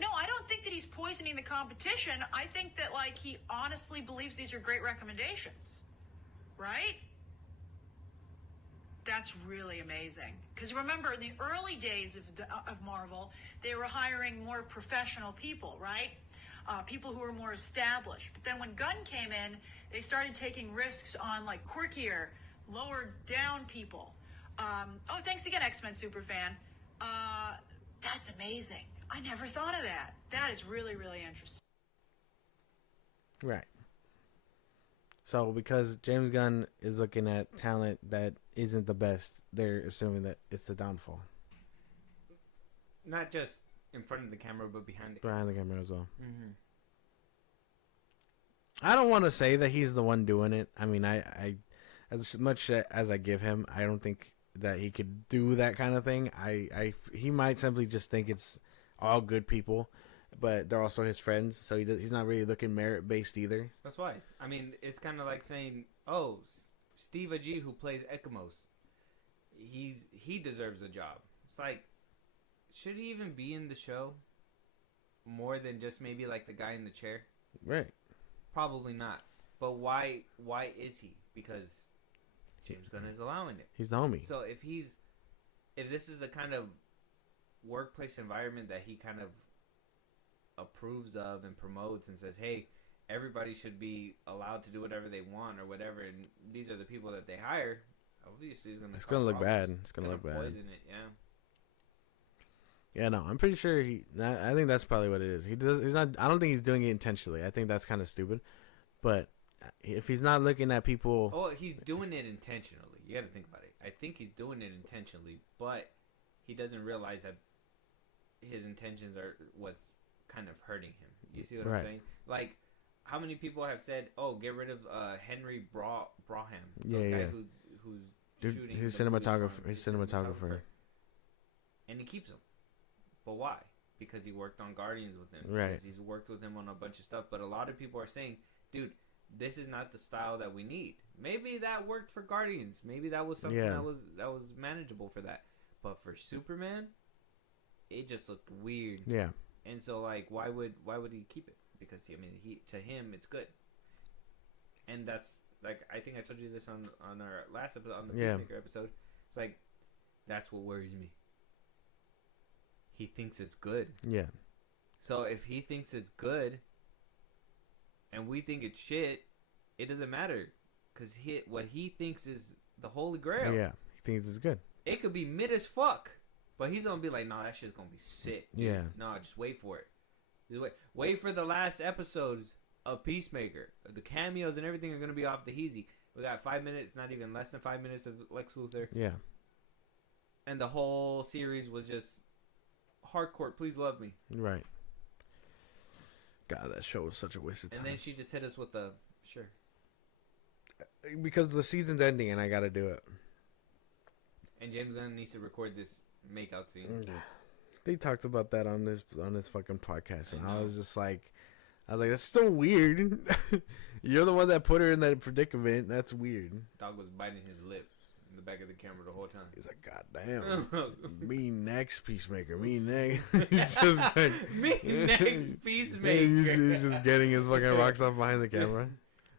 No, I don't think that he's poisoning the competition. I think that he honestly believes these are great recommendations, right? That's really amazing. Because remember, in the early days of Marvel, they were hiring more professional people, right? People who were more established. But then when Gunn came in, they started taking risks on quirkier, lower down people. Thanks again, X-Men Superfan. That's amazing. I never thought of that. That is really, really interesting. Right. So because James Gunn is looking at talent that isn't the best, they're assuming that it's the downfall. Not just in front of the camera, but behind it. Behind the camera as well. Mm-hmm. I don't want to say that he's the one doing it. I as much as I give him, I don't think that he could do that kind of thing. He might simply just think it's all good people, but they're also his friends, so he's not really looking merit-based either. That's why. It's kind of like saying, oh, Steve Agee, who plays Ekamos, he deserves a job. It's like, should he even be in the show more than just maybe the guy in the chair? Right. Probably not. But why is he? Because James Gunn is allowing it. He's the homie. So if this is the kind of workplace environment that he kind of approves of and promotes and says, hey, everybody should be allowed to do whatever they want or whatever, and these are the people that they hire, obviously it's gonna look bad. It's gonna look bad. Poison it, yeah. Yeah, no, I'm pretty sure I think that's probably what it is. He's not. I don't think he's doing it intentionally. I think that's kind of stupid. But if he's not looking at people, oh, he's doing it intentionally. You got to think about it. I think he's doing it intentionally, but he doesn't realize that his intentions are what's kind of hurting him. You see what I'm saying? Like, how many people have said, "Oh, get rid of Henry Braham, the guy who's shooting, his cinematographer, and he keeps him." But why? Because he worked on Guardians with him. Right. Because he's worked with him on a bunch of stuff. But a lot of people are saying, dude, this is not the style that we need. Maybe that worked for Guardians. Maybe that was something that was manageable for that. But for Superman, it just looked weird. Yeah. And so, like, why would he keep it? Because to him it's good. And that's like, I think I told you this on our last episode, on the Peacemaker episode. It's like, that's what worries me. He thinks it's good. Yeah. So if he thinks it's good, and we think it's shit, it doesn't matter, because what he thinks is the holy grail. Yeah, he thinks it's good. It could be mid as fuck, but he's gonna be like, "No, that shit's gonna be sick." Dude. Yeah. No, just wait for it. Just wait for the last episodes of Peacemaker. The cameos and everything are gonna be off the heezy. We got 5 minutes, not even less than 5 minutes of Lex Luthor. Yeah. And the whole series was just hardcore. Please love me. Right. God, that show was such a waste of time. And then she just hit us with the sure. Because the season's ending and I gotta do it. And James Gunn needs to record this makeout scene. They talked about that on this fucking podcast, and I was like, that's still weird. You're the one that put her in that predicament. That's weird. Dog was biting his lip in the back of the camera the whole time. He's like, God damn. Me next, Peacemaker. Me next. He's just like, me next, Peacemaker. He's just getting his fucking rocks off behind the camera.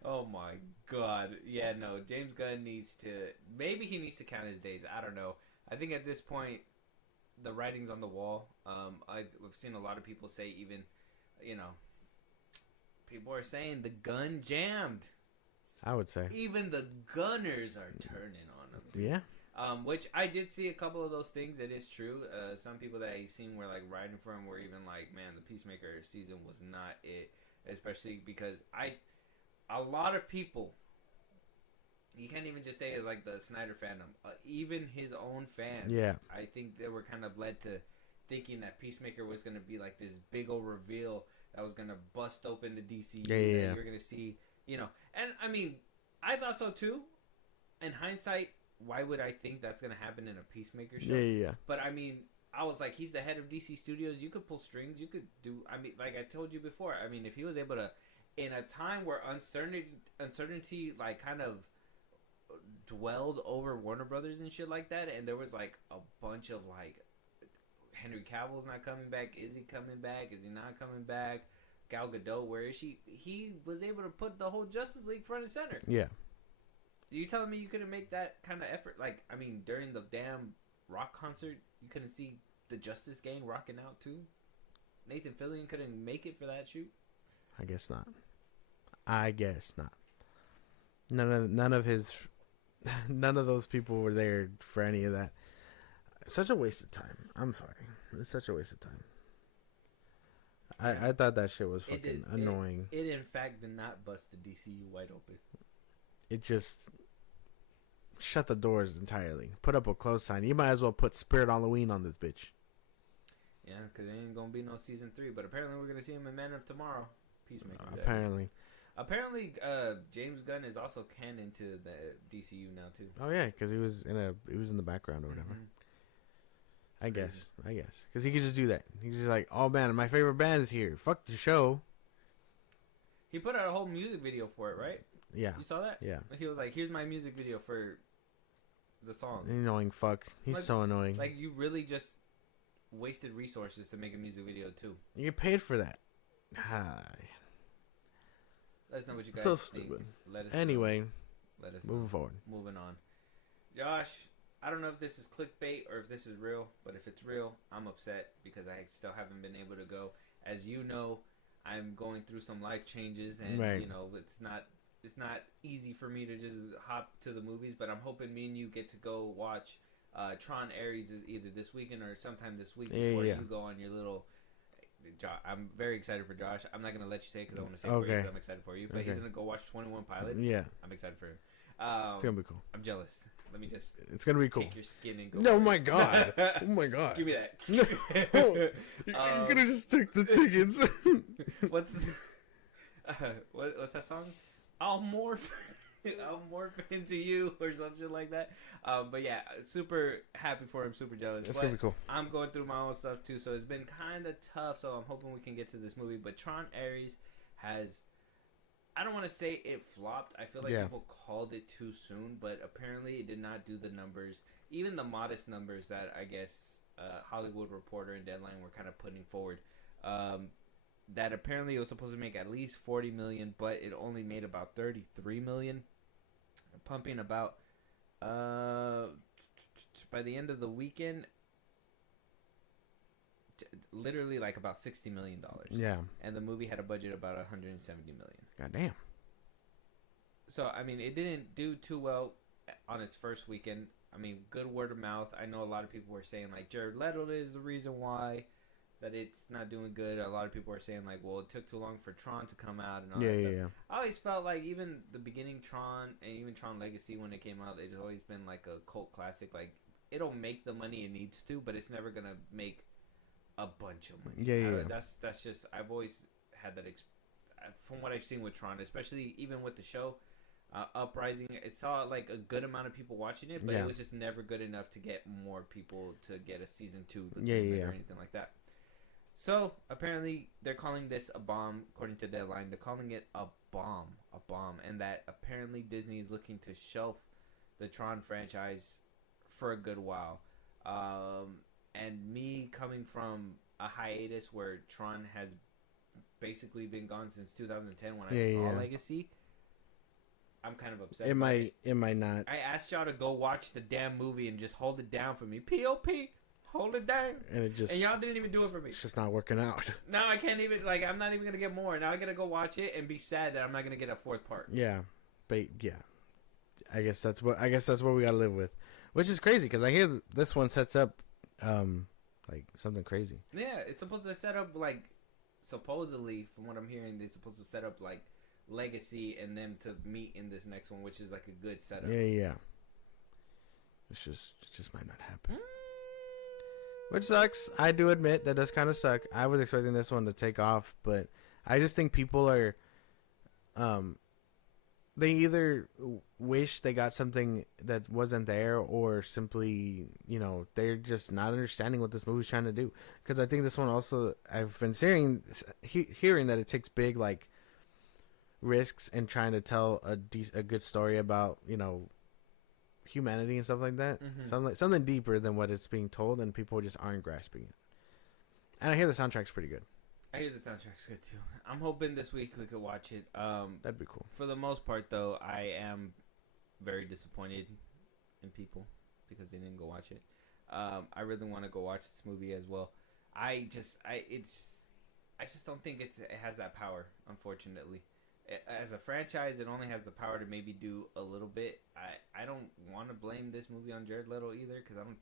Oh my God. Yeah, no. James Gunn needs to. Maybe he needs to count his days. I don't know. I think at this point, the writing's on the wall. I've seen a lot of people say, even, people are saying the gun jammed. I would say. Even the gunners are turning on him. Yeah. Which I did see a couple of those things. It is true. Some people that I seen were like riding for him were even like, man, the Peacemaker season was not it. Especially because a lot of people, you can't even just say it's like the Snyder fandom. Even his own fans. Yeah. I think they were kind of led to thinking that Peacemaker was going to be like this big old reveal that was going to bust open the DCU. Yeah. You were going to see, And I mean, I thought so too. In hindsight, why would I think that's going to happen in a Peacemaker show? Yeah. But I mean, I was like, he's the head of DC Studios. You could pull strings. You could do. I mean, like I told you before. I mean, if he was able to, in a time where uncertainty like kind of dwelled over Warner Brothers and shit like that, and there was like a bunch of like, Henry Cavill's not coming back. Is he coming back? Is he not coming back? Gal Gadot, where is she? He was able to put the whole Justice League front and center. Yeah. You telling me you couldn't make that kind of effort? Like, I mean, during the damn rock concert, you couldn't see the Justice Gang rocking out too? Nathan Fillion couldn't make it for that shoot? I guess not. None of those people were there for any of that. Such a waste of time. I'm sorry. It's such a waste of time. I thought that shit was fucking annoying. It in fact did not bust the DCU wide open. It just shut the doors entirely. Put up a close sign. You might as well put Spirit Halloween on this bitch. Yeah, because there ain't going to be no season 3. But apparently we're going to see him in Man of Tomorrow. Peacemaker. Apparently, James Gunn is also canon to the DCU now, too. Oh, yeah, because he was in the background or whatever. Mm-hmm. I guess. Because he could just do that. He's just like, oh, man, my favorite band is here. Fuck the show. He put out a whole music video for it, right? Yeah. You saw that? Yeah. He was like, here's my music video for the song. Annoying fuck. He's like, so annoying. Like, you really just wasted resources to make a music video, too. You get paid for that. Let us know what you guys so think. Stupid. Let us anyway, know. Let us moving know. forward. Moving on. Josh, I don't know if this is clickbait or if this is real, but if it's real, I'm upset because I still haven't been able to go. As you know, I'm going through some life changes, and right. you know, it's not easy for me to just hop to the movies. But I'm hoping me and you get to go watch Tron Ares either this weekend or sometime this week before you go on your little. I'm very excited for Josh. I'm not gonna let you say it because I want to say it for you. But I'm excited for you. But he's gonna go watch 21 Pilots. Yeah, I'm excited for him. It's gonna be cool. I'm jealous. Let me just. It's gonna be cool. Take your skin and go. No, my God. Oh my God. Give me that. You could have just took the tickets. What's that song? I'll morph into you or something like that. But yeah, super happy for him. Super jealous. It's gonna be cool. I'm going through my own stuff too, so it's been kind of tough. So I'm hoping we can get to this movie. But Tron Ares has. I don't want to say it flopped. I feel like people called it too soon, but apparently it did not do the numbers, even the modest numbers that I guess Hollywood Reporter and Deadline were kind of putting forward. That apparently it was supposed to make at least 40 million, but it only made about 33 million, pumping about by the end of the weekend. Literally like about $60 million. Yeah. And the movie had a budget about $170 million. Goddamn. So, I mean, it didn't do too well on its first weekend. I mean, good word of mouth. I know a lot of people were saying, like, Jared Leto is the reason why that it's not doing good. A lot of people are saying, like, well, it took too long for Tron to come out and all that stuff. Yeah. I always felt like even the beginning Tron and even Tron Legacy when it came out, it's always been, like, a cult classic. Like, it'll make the money it needs to, but it's never going to make a bunch of money. Yeah. That's just, I've always had that from what I've seen with Tron, especially even with the show Uprising. It saw like a good amount of people watching it, but it was just never good enough to get more people to get a season 2 or anything like that. So apparently they're calling this a bomb. According to Deadline, they're calling it a bomb, and that apparently Disney is looking to shelf the Tron franchise for a good while. And me coming from a hiatus where Tron has basically been gone since 2010 when I saw Legacy, I'm kind of upset. It might not. I asked y'all to go watch the damn movie and just hold it down for me. P.O.P. Hold it down. And y'all didn't even do it for me. It's just not working out. Now I can't even, like, I'm not even going to get more. Now I got to go watch it and be sad that I'm not going to get a 4th part. Yeah. But, yeah. I guess that's what we got to live with. Which is crazy because I hear this one sets up like something crazy. Yeah, it's supposed to set up like, supposedly from what I'm hearing, they're supposed to set up like Legacy and them to meet in this next one, which is like a good setup. Yeah. It just might not happen. Which sucks. I do admit that does kind of suck. I was expecting this one to take off, but I just think people are, they either wish they got something that wasn't there, or simply, they're just not understanding what this movie's trying to do. Because I think this one also, I've been hearing that it takes big, like, risks in trying to tell a good story about, humanity and stuff like that. Mm-hmm. Something deeper than what it's being told, and people just aren't grasping it. And I hear the soundtrack's pretty good. I hear the soundtrack's good too. I'm hoping this week we could watch it. That'd be cool. For the most part, though, I am very disappointed in people because they didn't go watch it. I really want to go watch this movie as well. I just don't think it has that power. Unfortunately, as a franchise, it only has the power to maybe do a little bit. I don't want to blame this movie on Jared Leto either, because I don't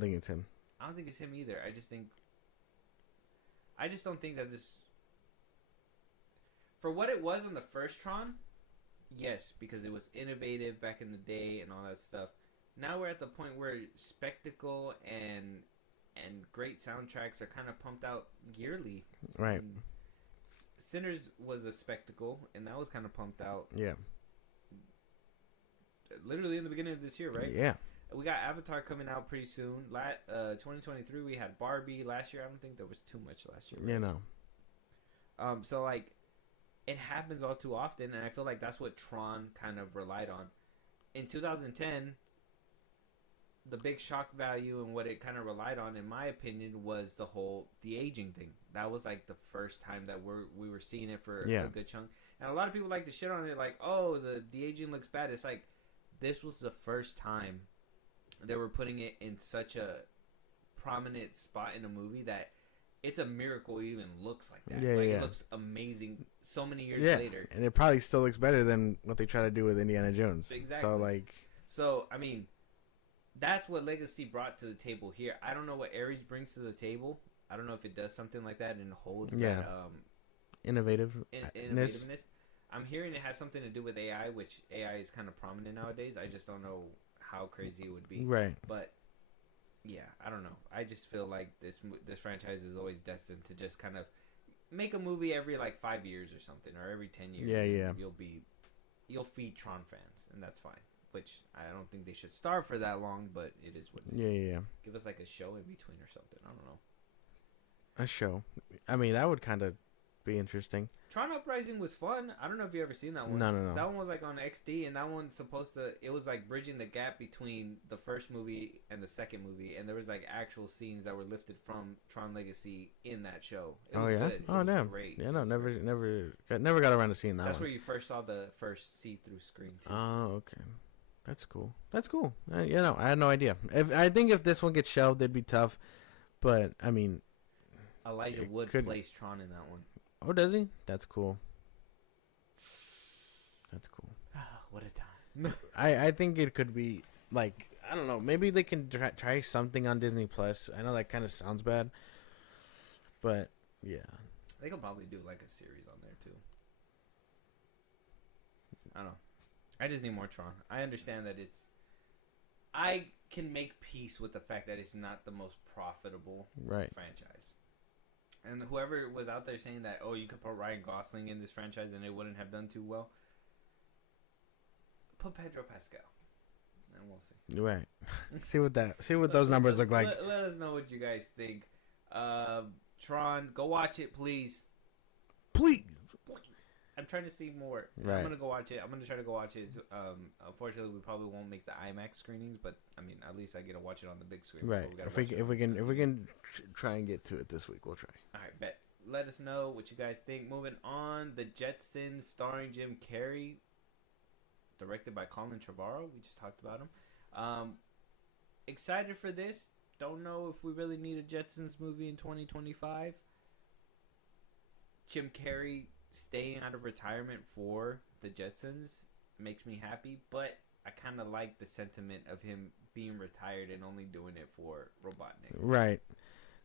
think it's him. I don't think it's him either. I just don't think that this, for what it was on the first Tron, yes, because it was innovative back in the day and all that stuff. Now we're at the point where spectacle and great soundtracks are kind of pumped out yearly. Right. Sinners was a spectacle, and that was kind of pumped out. Yeah. Literally in the beginning of this year, right? Yeah. We got Avatar coming out pretty soon. 2023, we had Barbie. Last year, I don't think there was too much last year. Right? So, like, it happens all too often, and I feel like that's what Tron kind of relied on. In 2010, the big shock value and what it kind of relied on, in my opinion, was the aging thing. That was, like, the first time that we were seeing it for a good chunk. And a lot of people like to shit on it, like, oh, the aging looks bad. It's like, this was the first time they were putting it in such a prominent spot in a movie that it's a miracle it even looks like that. It looks amazing so many years later. And it probably still looks better than what they try to do with Indiana Jones. Exactly. So, I mean, that's what Legacy brought to the table here. I don't know what Ares brings to the table. I don't know if it does something like that and holds that innovativeness. I'm hearing it has something to do with AI, which AI is kind of prominent nowadays. I just don't know how crazy it would be. Right. But yeah, I don't know. I just feel like this franchise is always destined to just kind of make a movie every like 5 years or something, or every 10 years. Yeah. You'll feed Tron fans, and that's fine. Which I don't think they should starve for that long, but it is what it is. Yeah. Give us like a show in between or something. I don't know. A show. I mean, that would kind of be interesting. Tron Uprising was fun. I don't know if you ever seen that one. No. That one was like on XD, and that one's supposed to. It was like bridging the gap between the first movie and the second movie, and there was like actual scenes that were lifted from Tron Legacy in that show. It was good. Oh, damn. Great. Yeah, no, never got around to seeing that. That's one. where you first saw the first see-through screen too. Oh, okay. That's cool. I had no idea. I think if this one gets shelved, it'd be tough. But I mean, Elijah Wood plays Tron in that one. Oh, does he? That's cool. What a time. I think it could be like, I don't know. Maybe they can try something on Disney Plus. I know that kind of sounds bad, but yeah, they could probably do like a series on there too. I don't know. I just need more Tron. I understand that I can make peace with the fact that it's not the most profitable franchise. And whoever was out there saying that, you could put Ryan Gosling in this franchise and it wouldn't have done too well, put Pedro Pascal, and we'll see. Right. See what those numbers look like. Let us know what you guys think. Tron, go watch it, please. Please. I'm trying to see more. Right. I'm gonna go watch it. I'm gonna try to go watch it. Unfortunately, we probably won't make the IMAX screenings, but I mean, at least I get to watch it on the big screen. Right. If we can try and get to it this week, we'll try. All right, bet. Let us know what you guys think. Moving on, The Jetsons, starring Jim Carrey, directed by Colin Trevorrow. We just talked about him. Excited for this. Don't know if we really need a Jetsons movie in 2025. Jim Carrey staying out of retirement for the Jetsons makes me happy, but I kind of like the sentiment of him being retired and only doing it for Robotnik. Right.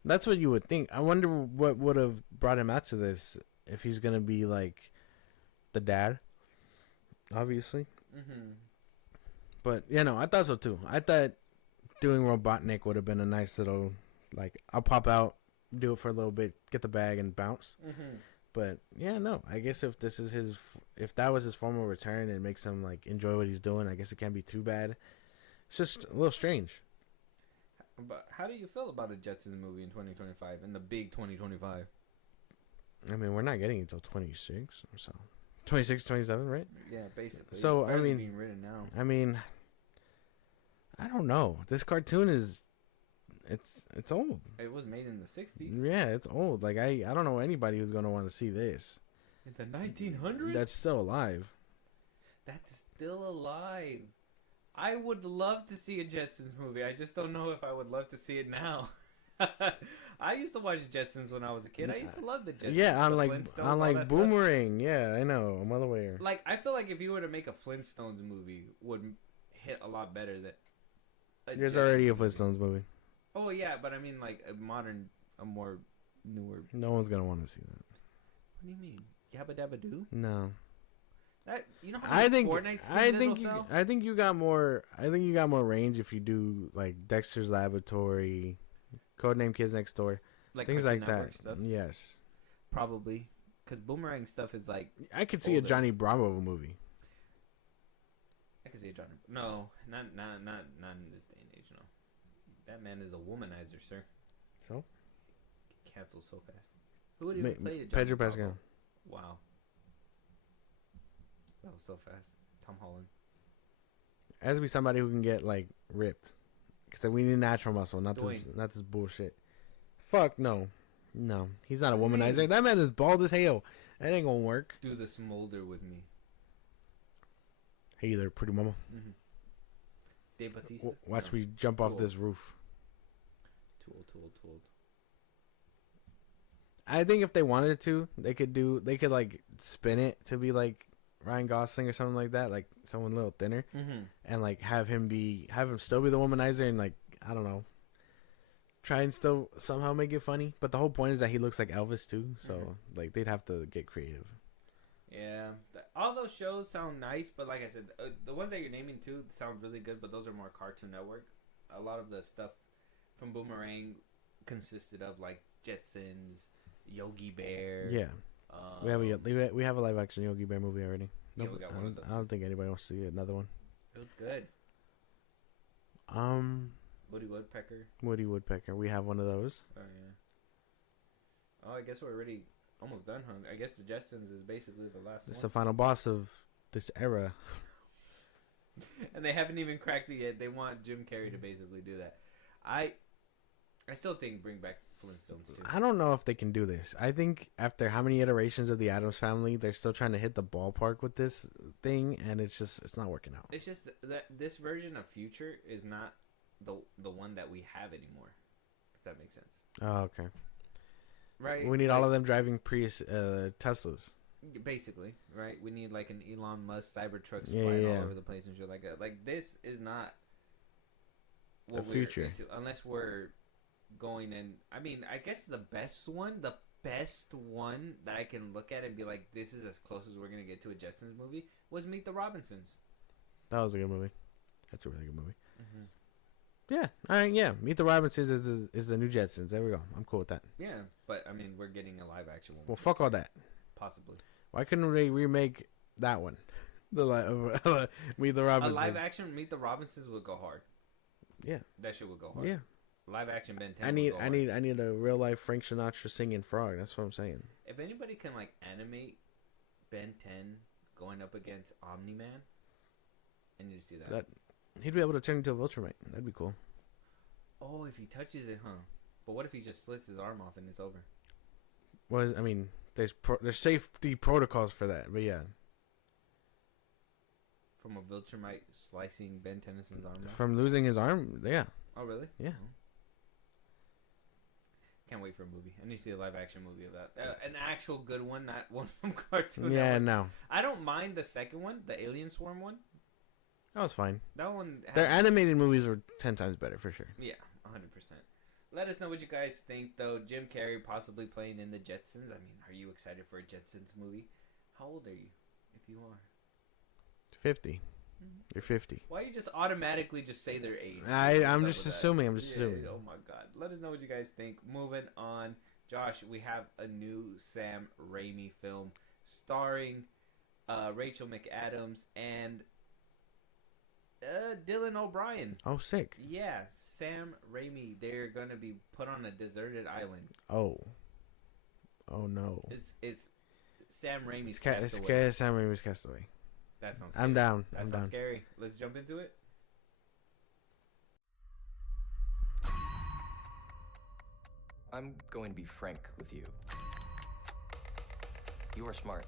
That's what you would think. I wonder what would have brought him out to this, if he's going to be like the dad, obviously. Mm-hmm. But, I thought so too. I thought doing Robotnik would have been a nice little, like, I'll pop out, do it for a little bit, get the bag, and bounce. Mm-hmm. But I guess if that was his formal return and makes him like enjoy what he's doing, I guess it can't be too bad. It's just a little strange. But how do you feel about a Jetsons movie in 2025, in the big 2025? I mean, we're not getting it until 26, so 26, 27, right? Yeah, basically. So it's being written now. I mean, I don't know. This cartoon is. It's old. It was made in the 60s. Yeah, it's old. Like I don't know anybody who's gonna want to see this. In the 1900s? That's still alive. That's still alive. I would love to see a Jetsons movie. I just don't know if I would love to see it now. I used to watch Jetsons when I was a kid. I used to love the Jetsons. Yeah, on like Boomerang. Stuff. Yeah, I know. I'm well aware. Like, I feel like if you were to make a Flintstones movie, would hit a lot better than. There's already a Flintstones movie. Oh yeah, but I mean like a more newer. No one's gonna want to see that. What do you mean? Yabba Dabba Doo? No. That how many Fortnite skins I think you got more. I think you got more range if you do like Dexter's Laboratory, Codename Kids Next Door, like things like that. Stuff? Yes. Probably, because Boomerang stuff is like. I could see a Johnny Bravo movie. I could see a Johnny. No, not in this day and age. No. That man is a womanizer, sir. So? Canceled so fast. Who would even play it? Pedro Pascal. Wow. That was so fast. Tom Holland. It has to be somebody who can get, like, ripped. Because we need natural muscle, not this bullshit. Fuck, no. No. He's not a womanizer. That man is bald as hell. That ain't gonna work. Do the smolder with me. Hey there, pretty mama. Mm-hmm. Dave Bautista. Watch me jump off this roof. Too old. I think if they wanted to, they could like spin it to be like Ryan Gosling or something like that, like someone a little thinner, and like have him still be the womanizer, and like I don't know, try and still somehow make it funny. But the whole point is that he looks like Elvis too, so like they'd have to get creative. Yeah, all those shows sound nice, but like I said, the ones that you're naming too sound really good, but those are more Cartoon Network. A lot of the stuff from Boomerang consisted of like Jetsons, Yogi Bear. Yeah, we have a live action Yogi Bear movie already. Yeah, we got one of those. I don't think anybody wants to see another one. It was good. Woody Woodpecker. We have one of those. Oh yeah. Oh, I guess we're already almost done, huh? I guess the Jetsons is basically the last one. It's the final boss of this era. And they haven't even cracked it yet. They want Jim Carrey to basically do that. I still think bring back Flintstones too. I don't know if they can do this. I think after how many iterations of the Addams Family, they're still trying to hit the ballpark with this thing, and it's not working out. It's just that this version of Future is not the one that we have anymore. If that makes sense. Oh, okay. Right. We need all of them driving Prius Teslas. Basically, right? We need like an Elon Musk Cybertrucks flying all over the place and shit like that. Like this is not what the future. Unless we're going in. I mean, I guess the best one that I can look at and be like, this is as close as we're gonna get to a Jetsons movie was Meet the Robinsons. That was a good movie. That's a really good movie. Yeah, all right, yeah. Meet the Robinsons is the new Jetsons. There we go. I'm cool with that. Yeah, but I mean, we're getting a live action one. Well, fuck all that. Possibly. Why couldn't they remake that one? Meet the Robinsons. A live action Meet the Robinsons would go hard. Yeah, that shit would go hard. Yeah, live action Ben 10. I need a real life Frank Sinatra singing frog. That's what I'm saying. If anybody can like animate Ben 10 going up against Omni-Man, I need to see that. He'd be able to turn into a Viltrumite. That'd be cool. Oh, if he touches it, huh? But what if he just slits his arm off and it's over? Well, I mean, there's safety protocols for that, but yeah. From a Viltrumite slicing Ben Tennyson's arm off? From losing his arm, yeah. Oh, really? Yeah. Oh. Can't wait for a movie. I need to see a live action movie of that. An actual good one, not one from Cartoon Yeah, Network. no. I don't mind the second one, the Alien Swarm one. That was fine. That one. Their animated movies were 10 times better for sure. Yeah, 100%. Let us know what you guys think, though. Jim Carrey possibly playing in the Jetsons. I mean, are you excited for a Jetsons movie? How old are you, if you are? 50. You're 50. Why you just automatically just say their age? I'm just assuming. Oh my god. Let us know what you guys think. Moving on. Josh, we have a new Sam Raimi film starring Rachel McAdams and Dylan O'Brien. Oh, sick. Yeah, Sam Raimi. They're gonna be put on a deserted island. Oh no. It's Sam Raimi's Castaway. Sam Raimi's Castaway. That sounds scary. I'm down. That sounds scary. Let's jump into it. I'm going to be frank with you. You are smart.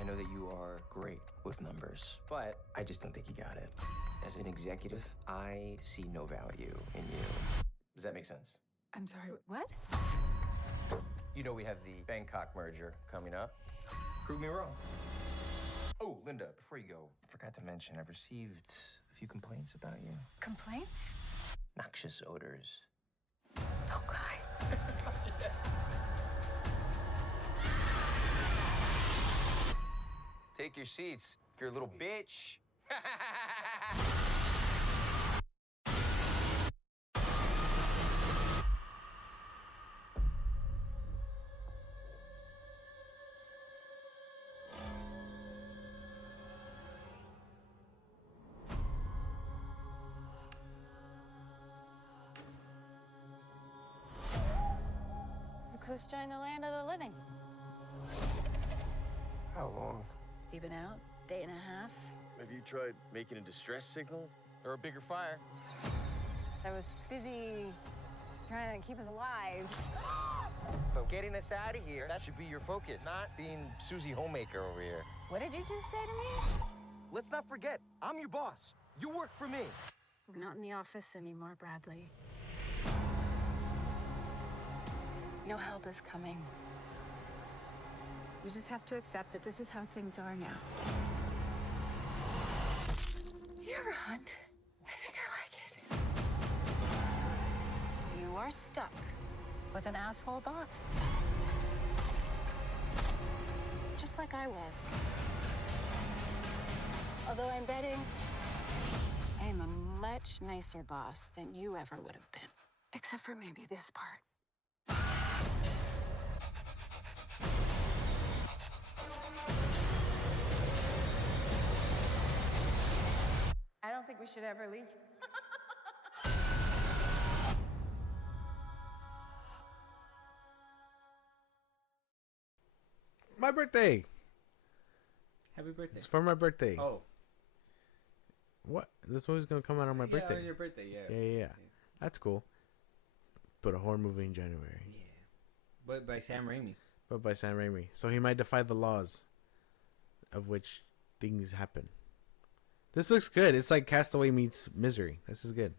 I know that you are great with numbers, but I just don't think you got it. As an executive, I see no value in you. Does that make sense? I'm sorry, what? You know we have the Bangkok merger coming up. Prove me wrong. Oh, Linda, before you go, I forgot to mention I've received a few complaints about you. Complaints? Noxious odors. Oh, God. Take your seats, you're a little bitch. Who's joined the land of the living? How long? You been out? Day and a half? Have you tried making a distress signal? Or a bigger fire? I was busy trying to keep us alive. But getting us out of here, that should be your focus, not being Susie Homemaker over here. What did you just say to me? Let's not forget, I'm your boss. You work for me. We're not in the office anymore, Bradley. No help is coming. You just have to accept that this is how things are now. You ever hunt? I think I like it. You are stuck with an asshole boss. Just like I was. Although I'm betting I am a much nicer boss than you ever would have been. Except for maybe this part. I don't think we should ever leave. My birthday. Happy birthday. It's for my birthday. Oh. What? This movie's gonna come out on my birthday. On your birthday, yeah. Yeah. That's cool. But a horror movie in January. Yeah. But by Sam Raimi. So he might defy the laws of which things happen. This looks good. It's like Castaway meets Misery. This is good.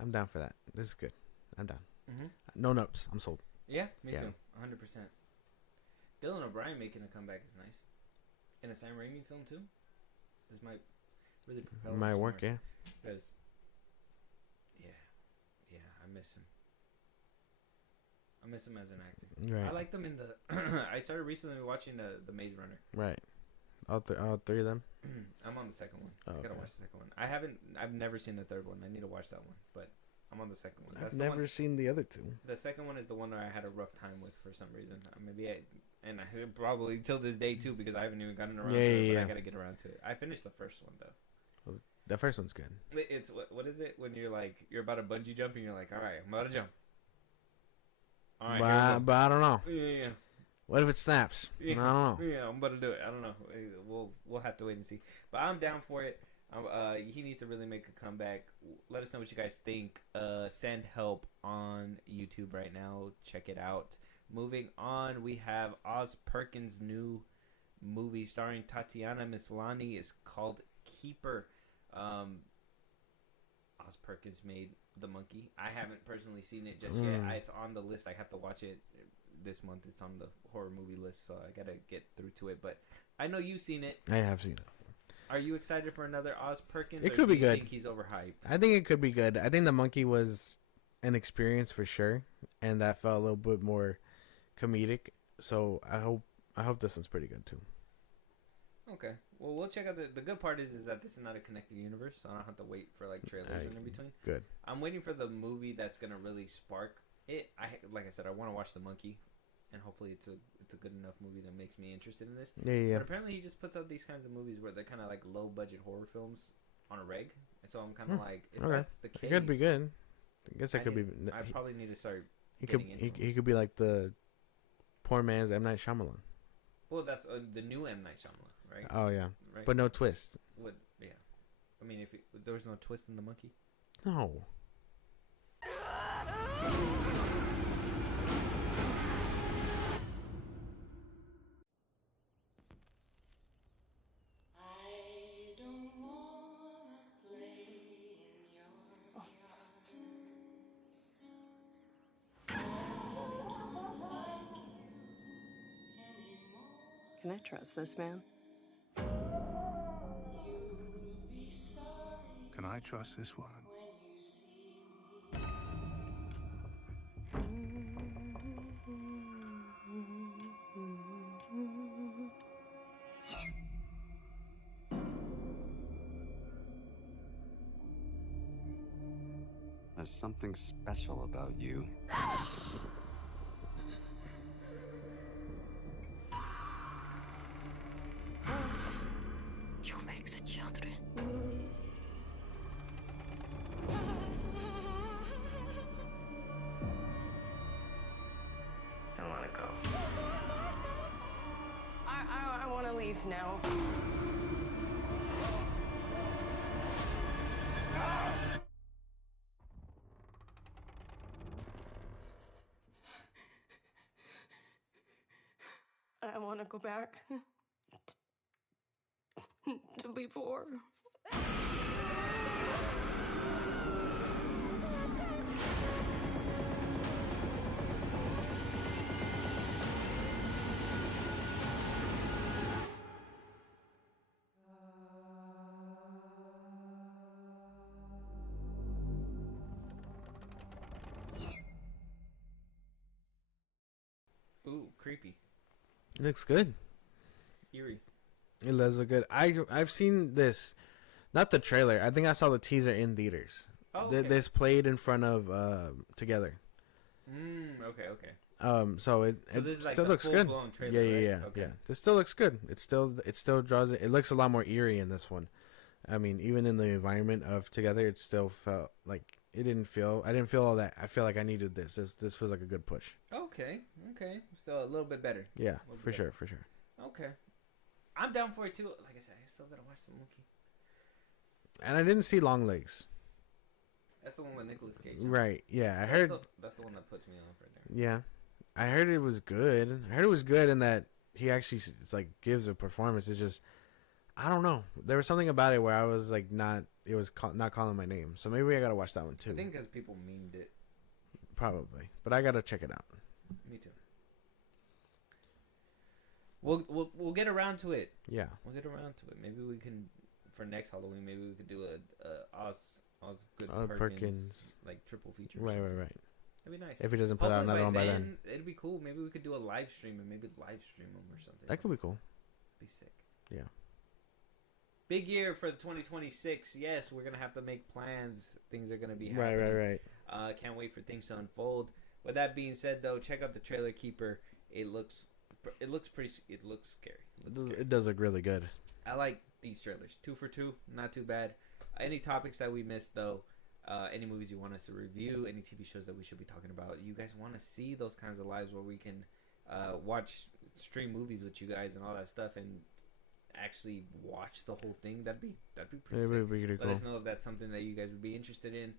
I'm down for that. This is good. I'm down. Mm-hmm. No notes. I'm sold. Yeah, me too. 100%. Dylan O'Brien making a comeback is nice. In a Sam Raimi film too. This might really propel him Might somewhere. work, yeah. Because, yeah, I miss him. I miss him as an actor. Right. I liked him in the. I started recently watching the Maze Runner. Right. All three of them. I'm on the second one. Oh, I gotta okay. watch the second one. I've never seen the third one. I need to watch that one, but I'm on the second one. I've never seen the other two. The second one is the one where I had a rough time with for some reason. And I probably till this day too because I haven't even gotten around to it. But I gotta get around to it. I finished the first one though. Well, the first one's good. It's what is it when you're about to bungee jump and you're like, all right, I'm about to jump. All right, but I don't know. Yeah. What if it snaps? Yeah. I don't know. Yeah, I'm about to do it. I don't know. We'll have to wait and see. But I'm down for it. He needs to really make a comeback. Let us know what you guys think. Send help on YouTube right now. Check it out. Moving on, we have Oz Perkins' new movie starring Tatiana Maslany. It's called Keeper. Oz Perkins made The Monkey. I haven't personally seen it just yet. It's on the list. I have to watch it this month. It's on the horror movie list, so I gotta get through to it. But I know you've seen it. I have seen it. Are you excited for another Oz Perkins? It could be good. Do you think he's overhyped? I think it could be good. I think The Monkey was an experience for sure, and that felt a little bit more comedic. So I hope this one's pretty good too. Okay. Well, we'll check out the good part is that this is not a connected universe, so I don't have to wait for like trailers in between. Good. I'm waiting for the movie that's gonna really spark it. Like I said, I want to watch The Monkey, and hopefully it's a good enough movie that makes me interested in this. Yeah. But apparently he just puts out these kinds of movies where they're kind of like low budget horror films on a reg. And so I'm kind of like, if that's the case, it could be good. I guess it could be. I probably need to start. He could be like the poor man's M. Night Shyamalan. Well, that's the new M. Night Shyamalan, right? Oh yeah, right? But no twist. Yeah. I mean, if there was no twist in The Monkey. No. Can I trust this man? Can I trust this woman? There's something special about you. You make the children. I want to go. I want to leave now. I want to go back to before. Ooh, creepy. It looks good. Eerie. It does look good. I've seen this, not the trailer. I think I saw the teaser in theaters. Oh, okay. This played in front of Together. Okay. So this is like still the looks good. Trailer, Yeah. Okay. Yeah. This still looks good. It still draws it. It looks a lot more eerie in this one. I mean, even in the environment of Together, it still felt like I didn't feel all that. I feel like I needed this. This feels like a good push. Okay. So a little bit better. Yeah, for sure. Okay. I'm down for it too. Like I said, I still gotta watch the Mookie. And I didn't see Long Legs. That's the one with Nicolas Cage. Right. Yeah, I heard. That's the one that puts me off right there. Yeah, I heard it was good. I heard it was good in that he actually gives a performance. It's just I don't know. There was something about it where I was like not. It was not calling my name. So maybe I gotta watch that one too. I think because people memed it. Probably, but I gotta check it out. Me too. We'll get around to it. Yeah. We'll get around to it. Maybe we can for next Halloween. Maybe we could do a Osgood Perkins like triple feature. Right. That'd be nice. If he doesn't put out another one by then, it'd be cool. Maybe we could do a live stream and maybe live stream them or something. That could be cool. Be sick. Yeah. Big year for 2026. Yes, we're gonna have to make plans. Things are gonna be happening. Right. Can't wait for things to unfold. With that being said, though, check out the Trailer Keeper. It looks pretty. It looks scary. It does look really good. I like these trailers. 2 for 2, not too bad. Any topics that we missed, though, any movies you want us to review, any TV shows that we should be talking about, you guys want to see those kinds of lives where we can stream movies with you guys and all that stuff and actually watch the whole thing. That'd be pretty sick. Let us know if that's something that you guys would be interested in.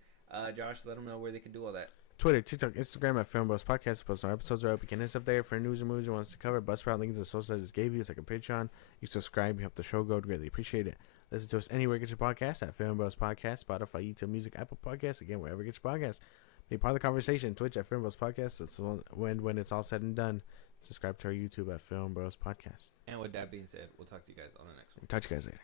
Josh, let them know where they can do all that. Twitter, TikTok, Instagram at FIlmBros Podcast. Post our episodes are up. You can hit us up there for news and movies you want us to cover. Buzzsprout, links to the social I just gave you. It's like a Patreon. You subscribe, you help the show grow. Greatly appreciate it. Listen to us anywhere you get your podcast at FIlmBros Podcast, Spotify, YouTube Music, Apple Podcasts. Again, wherever you get your podcast. Be part of the conversation. Twitch at FIlmBros Podcast. That's when it's all said and done. Subscribe to our YouTube at FIlmBros Podcast. And with that being said, we'll talk to you guys on the next one. Talk to you guys later.